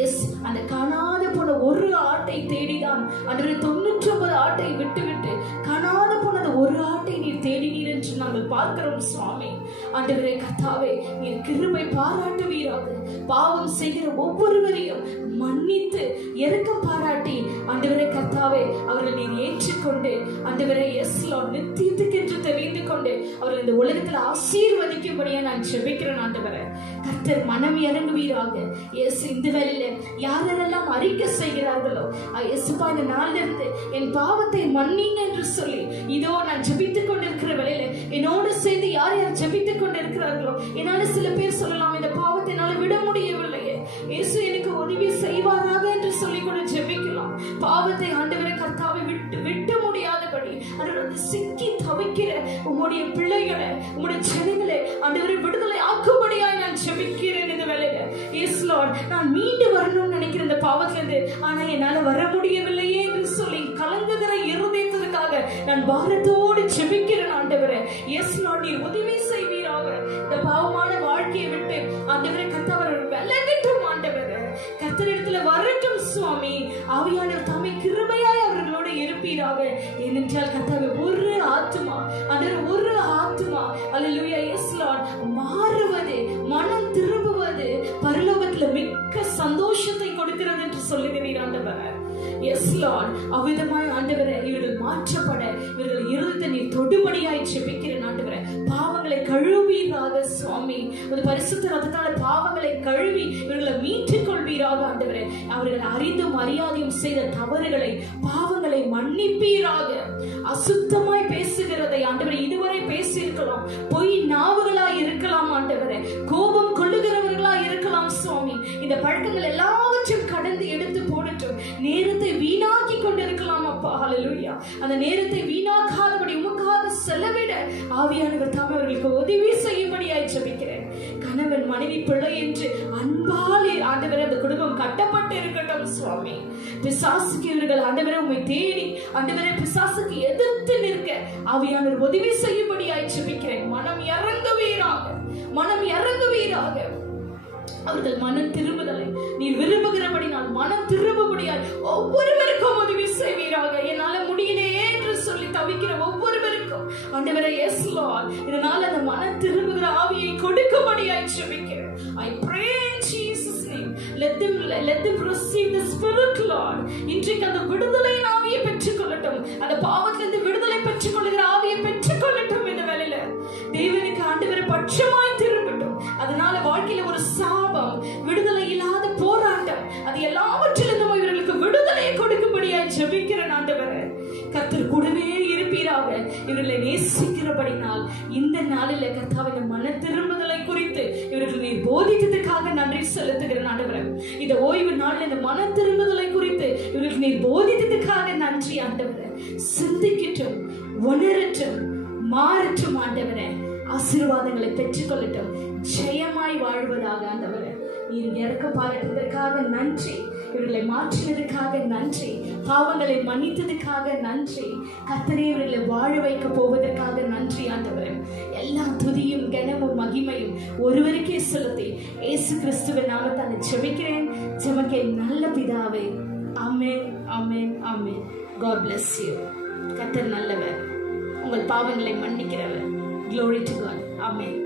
எஸ், அந்த காணாத போன ஒரு ஆட்டை தேடிதான் ஆண்டவரை 99 ஆட்டை விட்டுவிட்டு காணாத போனது ஒரு ஆட்டை நீர் தேடினீர் என்று நாங்கள் பார்க்கிறோம் சுவாமி. ஆண்டவரே கர்த்தாவே, நீர் கிருபை பாராட்டுவீராக. பாவம் செய்கிற ஒவ்வொருவரையும் மன்னித்து இரக்கம் பாராட்டி ஆண்டவரே கர்த்தாவே அவர்கள் நீர் ஏற்றுக்கொண்டு ஆண்டவரே எஸ் லார்ட் நித்தியத்துக்கு என்று தெரிந்து கொண்டு அவர்கள் இந்த உலகத்தில் ஆசீர்வதிக்கும்படியா நான் ஜெபிக்கிறேன் ஆண்டவரே. கர்த்தர் மனம் இறங்குவீராக. எஸ், இந்த வேளையில யாரெல்லாம் அறிக்கை செய்கிறார்களோ எஸ்ப்பா, இந்த நாள்ல இருந்து என் பாவத்தை மன்னிங்க என்று சொல்லி இதோ நான் ஜெபித்துக் கொண்டிருக்கிற வேளையில என்னோடு சேர்ந்து யார் யார் ஜெபித்துக் கொண்டிருக்கிறார்களோ, என்னால சில பேர் சொல்லலாம் இந்த பாவத்தை என்னால விட முடியவில்லையே, இயேசு எனக்கு உதவி செய்வாராக என்று சொல்லி கூட ஜெபிக்கலாம். பாவத்தை ஆண்டவரை கர்த்தாவை விட்டு முடியாதபடி சிக்கி தவிக்கிற உங்களுடைய பிள்ளைகளை, உங்களுடைய ஜனங்களை ஆண்டவரை விடுதலை ஆக்கும்படியாய் நான் ஜெபிக்கிறேன் இந்த வேளையில. எஸ் லார்ட், நான் மீண்டு வரணும்னு நினைக்கிறேன் இந்த பாவத்திலிருந்து, ஆனா என்னால வர முடியவில்லையே என்று சொல்லி கலங்குகிற இருதயத்திற்காக நான் பாரத்தோடு ஜெபிக்கிறேன் ஆண்டவரே. எஸ் லார்ட், நீர் உதவி செய்வீராக. இந்த பாவமான வாழ்க்கையை விட்டு ஆண்டவரை கர்த்தாவை விலகட்டும் ஆண்டவரே, கர்த்தரிடத்துல வரட்டும் சுவாமி. ஆவியானவர் தாமே கிருபையாய் அவர்களோடு இருப்பீராக. ஏனென்றால் கர்த்தாவே ஒரு ஆத்துமா ஆண்டவரே, ஒரு ஆத்துமா அல்லேலூயா எஸ் லார்ட் மாறுவது, மனம் திரும்புவது பரலோகத்துல மிக்க சந்தோஷத்தை கொடுக்கிறது என்று சொல்லுகிறீர் ஆண்டவரே. எஸ் லார்ட், அவ்விதமாய் ஆண்டவரே இவர்கள் மாற்றப்பட இவர்கள் இருதயத்தை நீர் தொடுபடியாய் ஜெபிக்கிறேன் ஆண்டவரே. பாவங்களை கழுவீராக சுவாமி, ஒரு பரிசுத்த ரத்தத்தால பாவங்களை கழுவி இவர்களை மீட்டுக் கொள்வீராக ஆண்டவரே. அவர்கள் அறிந்தும் அறியாதையும் செய்த தவறுகளை பாவங்களை மன்னிப்பீராக. அசுத்தமாய் பேசுகிறதை ஆண்டவரே இதுவரை பேசியிருக்கலாம், பொய் நாவுகளாய் இருக்கலாம் ஆண்டவரே, கோபம் கொள்ளுகிறவர்களாய் இருக்கலாம் சுவாமி. இந்த பழக்கங்கள் எல்லாவற்றையும் கடந்து எடுத்து போடட்டும். நேரத்தை வீணாக்கி கொண்டிருக்கலாம் அப்பா. ஹல்லேலூயா. அந்த நேரத்தை வீணாக்காதபடி உமக்காக செலவிட ஆவியானவர் தாமே அவர்களுக்கு உதவி செய்யும்படியாய் ஜெபிக்கிறேன். கணவன் மனைவி பிள்ளை என்று அன்பால் ஆண்டவரே அந்த குடும்பம் கட்டப்பட்டு இருக்கட்டும் சுவாமி. பிசாசுக்கு இவர்கள் ஆண்டவரே உம்மை தேடி ஆண்டவரே பிசாசுக்கு எதிர்த்து நிற்க ஆவியானவர் உதவி செய்யும்படியாய் ஜெபிக்கிறேன். மனம் இறங்குவீராக, மனம் இறங்குவீராக. அவர்கள் மனம் திரும்புதலை நீர் விரும்புகிறபடி நான் மனம் திரும்பும்படியாய் ஒவ்வொருவருக்கும் உதவி செய்வீராக. என்னால முடியலே என்று சொல்லி தவிக்கிற ஒவ்வொருவருக்கும் ஆண்டவரே எஸ் லார்ட் இதனால அந்த மனம் திரும்புகிற ஆவியை கொடுக்கும்படியாய் ஜெபிக்கிறேன். I pray in Jesus name, let them receive the spirit Lord. இன்றைக்கு அந்த விடுதலையின் ஆவியை பெற்றுக்கொள்ளட்டும், அந்த பாவத்திலிருந்து விடுதலை பெற்றுக்கொள்ளுகிற ஆவியை பெற்றுக்கொள்ளட்டும். இந்த வேளையில தேவனுக்கு ஆண்டவரே பட்சமாய் திரும்பட்டும். அதனால வாழ்க்கையில ஒரு சாபம், விடுதலை இல்லாத போராட்டம், அது எல்லாவற்றிலிருந்தும் இவர்களுக்கு விடுதலையை கொடுக்கும்படியாய் ஜெபிக்கிறேன் ஆண்டவரே. கர்த்தர் கூடவே இருப்பீராக. இவர்களை நேசிக்கிறபடினால் இந்த நாளில் கர்த்தாவின் மன திரும்புதலை குறித்து இவர்கள் நீர் போதித்ததுக்காக நன்றி செலுத்துகிறேன் ஆண்டவரே. இந்த ஓய்வு நாளில் இந்த மன திரும்புதலை குறித்து இவர்களுக்கு நீர் போதித்ததுக்காக நன்றி ஆண்டவரே. சிந்திக்கட்டும், உணரட்டும், மாறட்டும் ஆண்டவரே. ஆசீர்வாதங்களை பெற்றுக்கொள்ளட்டும், ஜெயமாய் வாழ்வதாக ஆண்டவரே. நீர் இறக்க பாராட்டுவதற்காக நன்றி, இவர்களை மாற்றினதுக்காக நன்றி, பாவங்களை மன்னித்ததுக்காக நன்றி, கர்த்தரே இவர்களை வாழ வைக்க போவதற்காக நன்றி ஆண்டவரே. எல்லா துதியும் கனமும் மகிமையும் ஒருவருக்கே செலுத்தி இயேசு கிறிஸ்துவின் நாமத்தால் ஜெபிக்கிறேன் ஜெபக்கே நல்ல பிதாவே. ஆமென், ஆமென், ஆமென். God bless you. கர்த்தர் நல்லவர், உங்கள் பாவங்களை மன்னிக்கிறவர். Glory to God. Amen.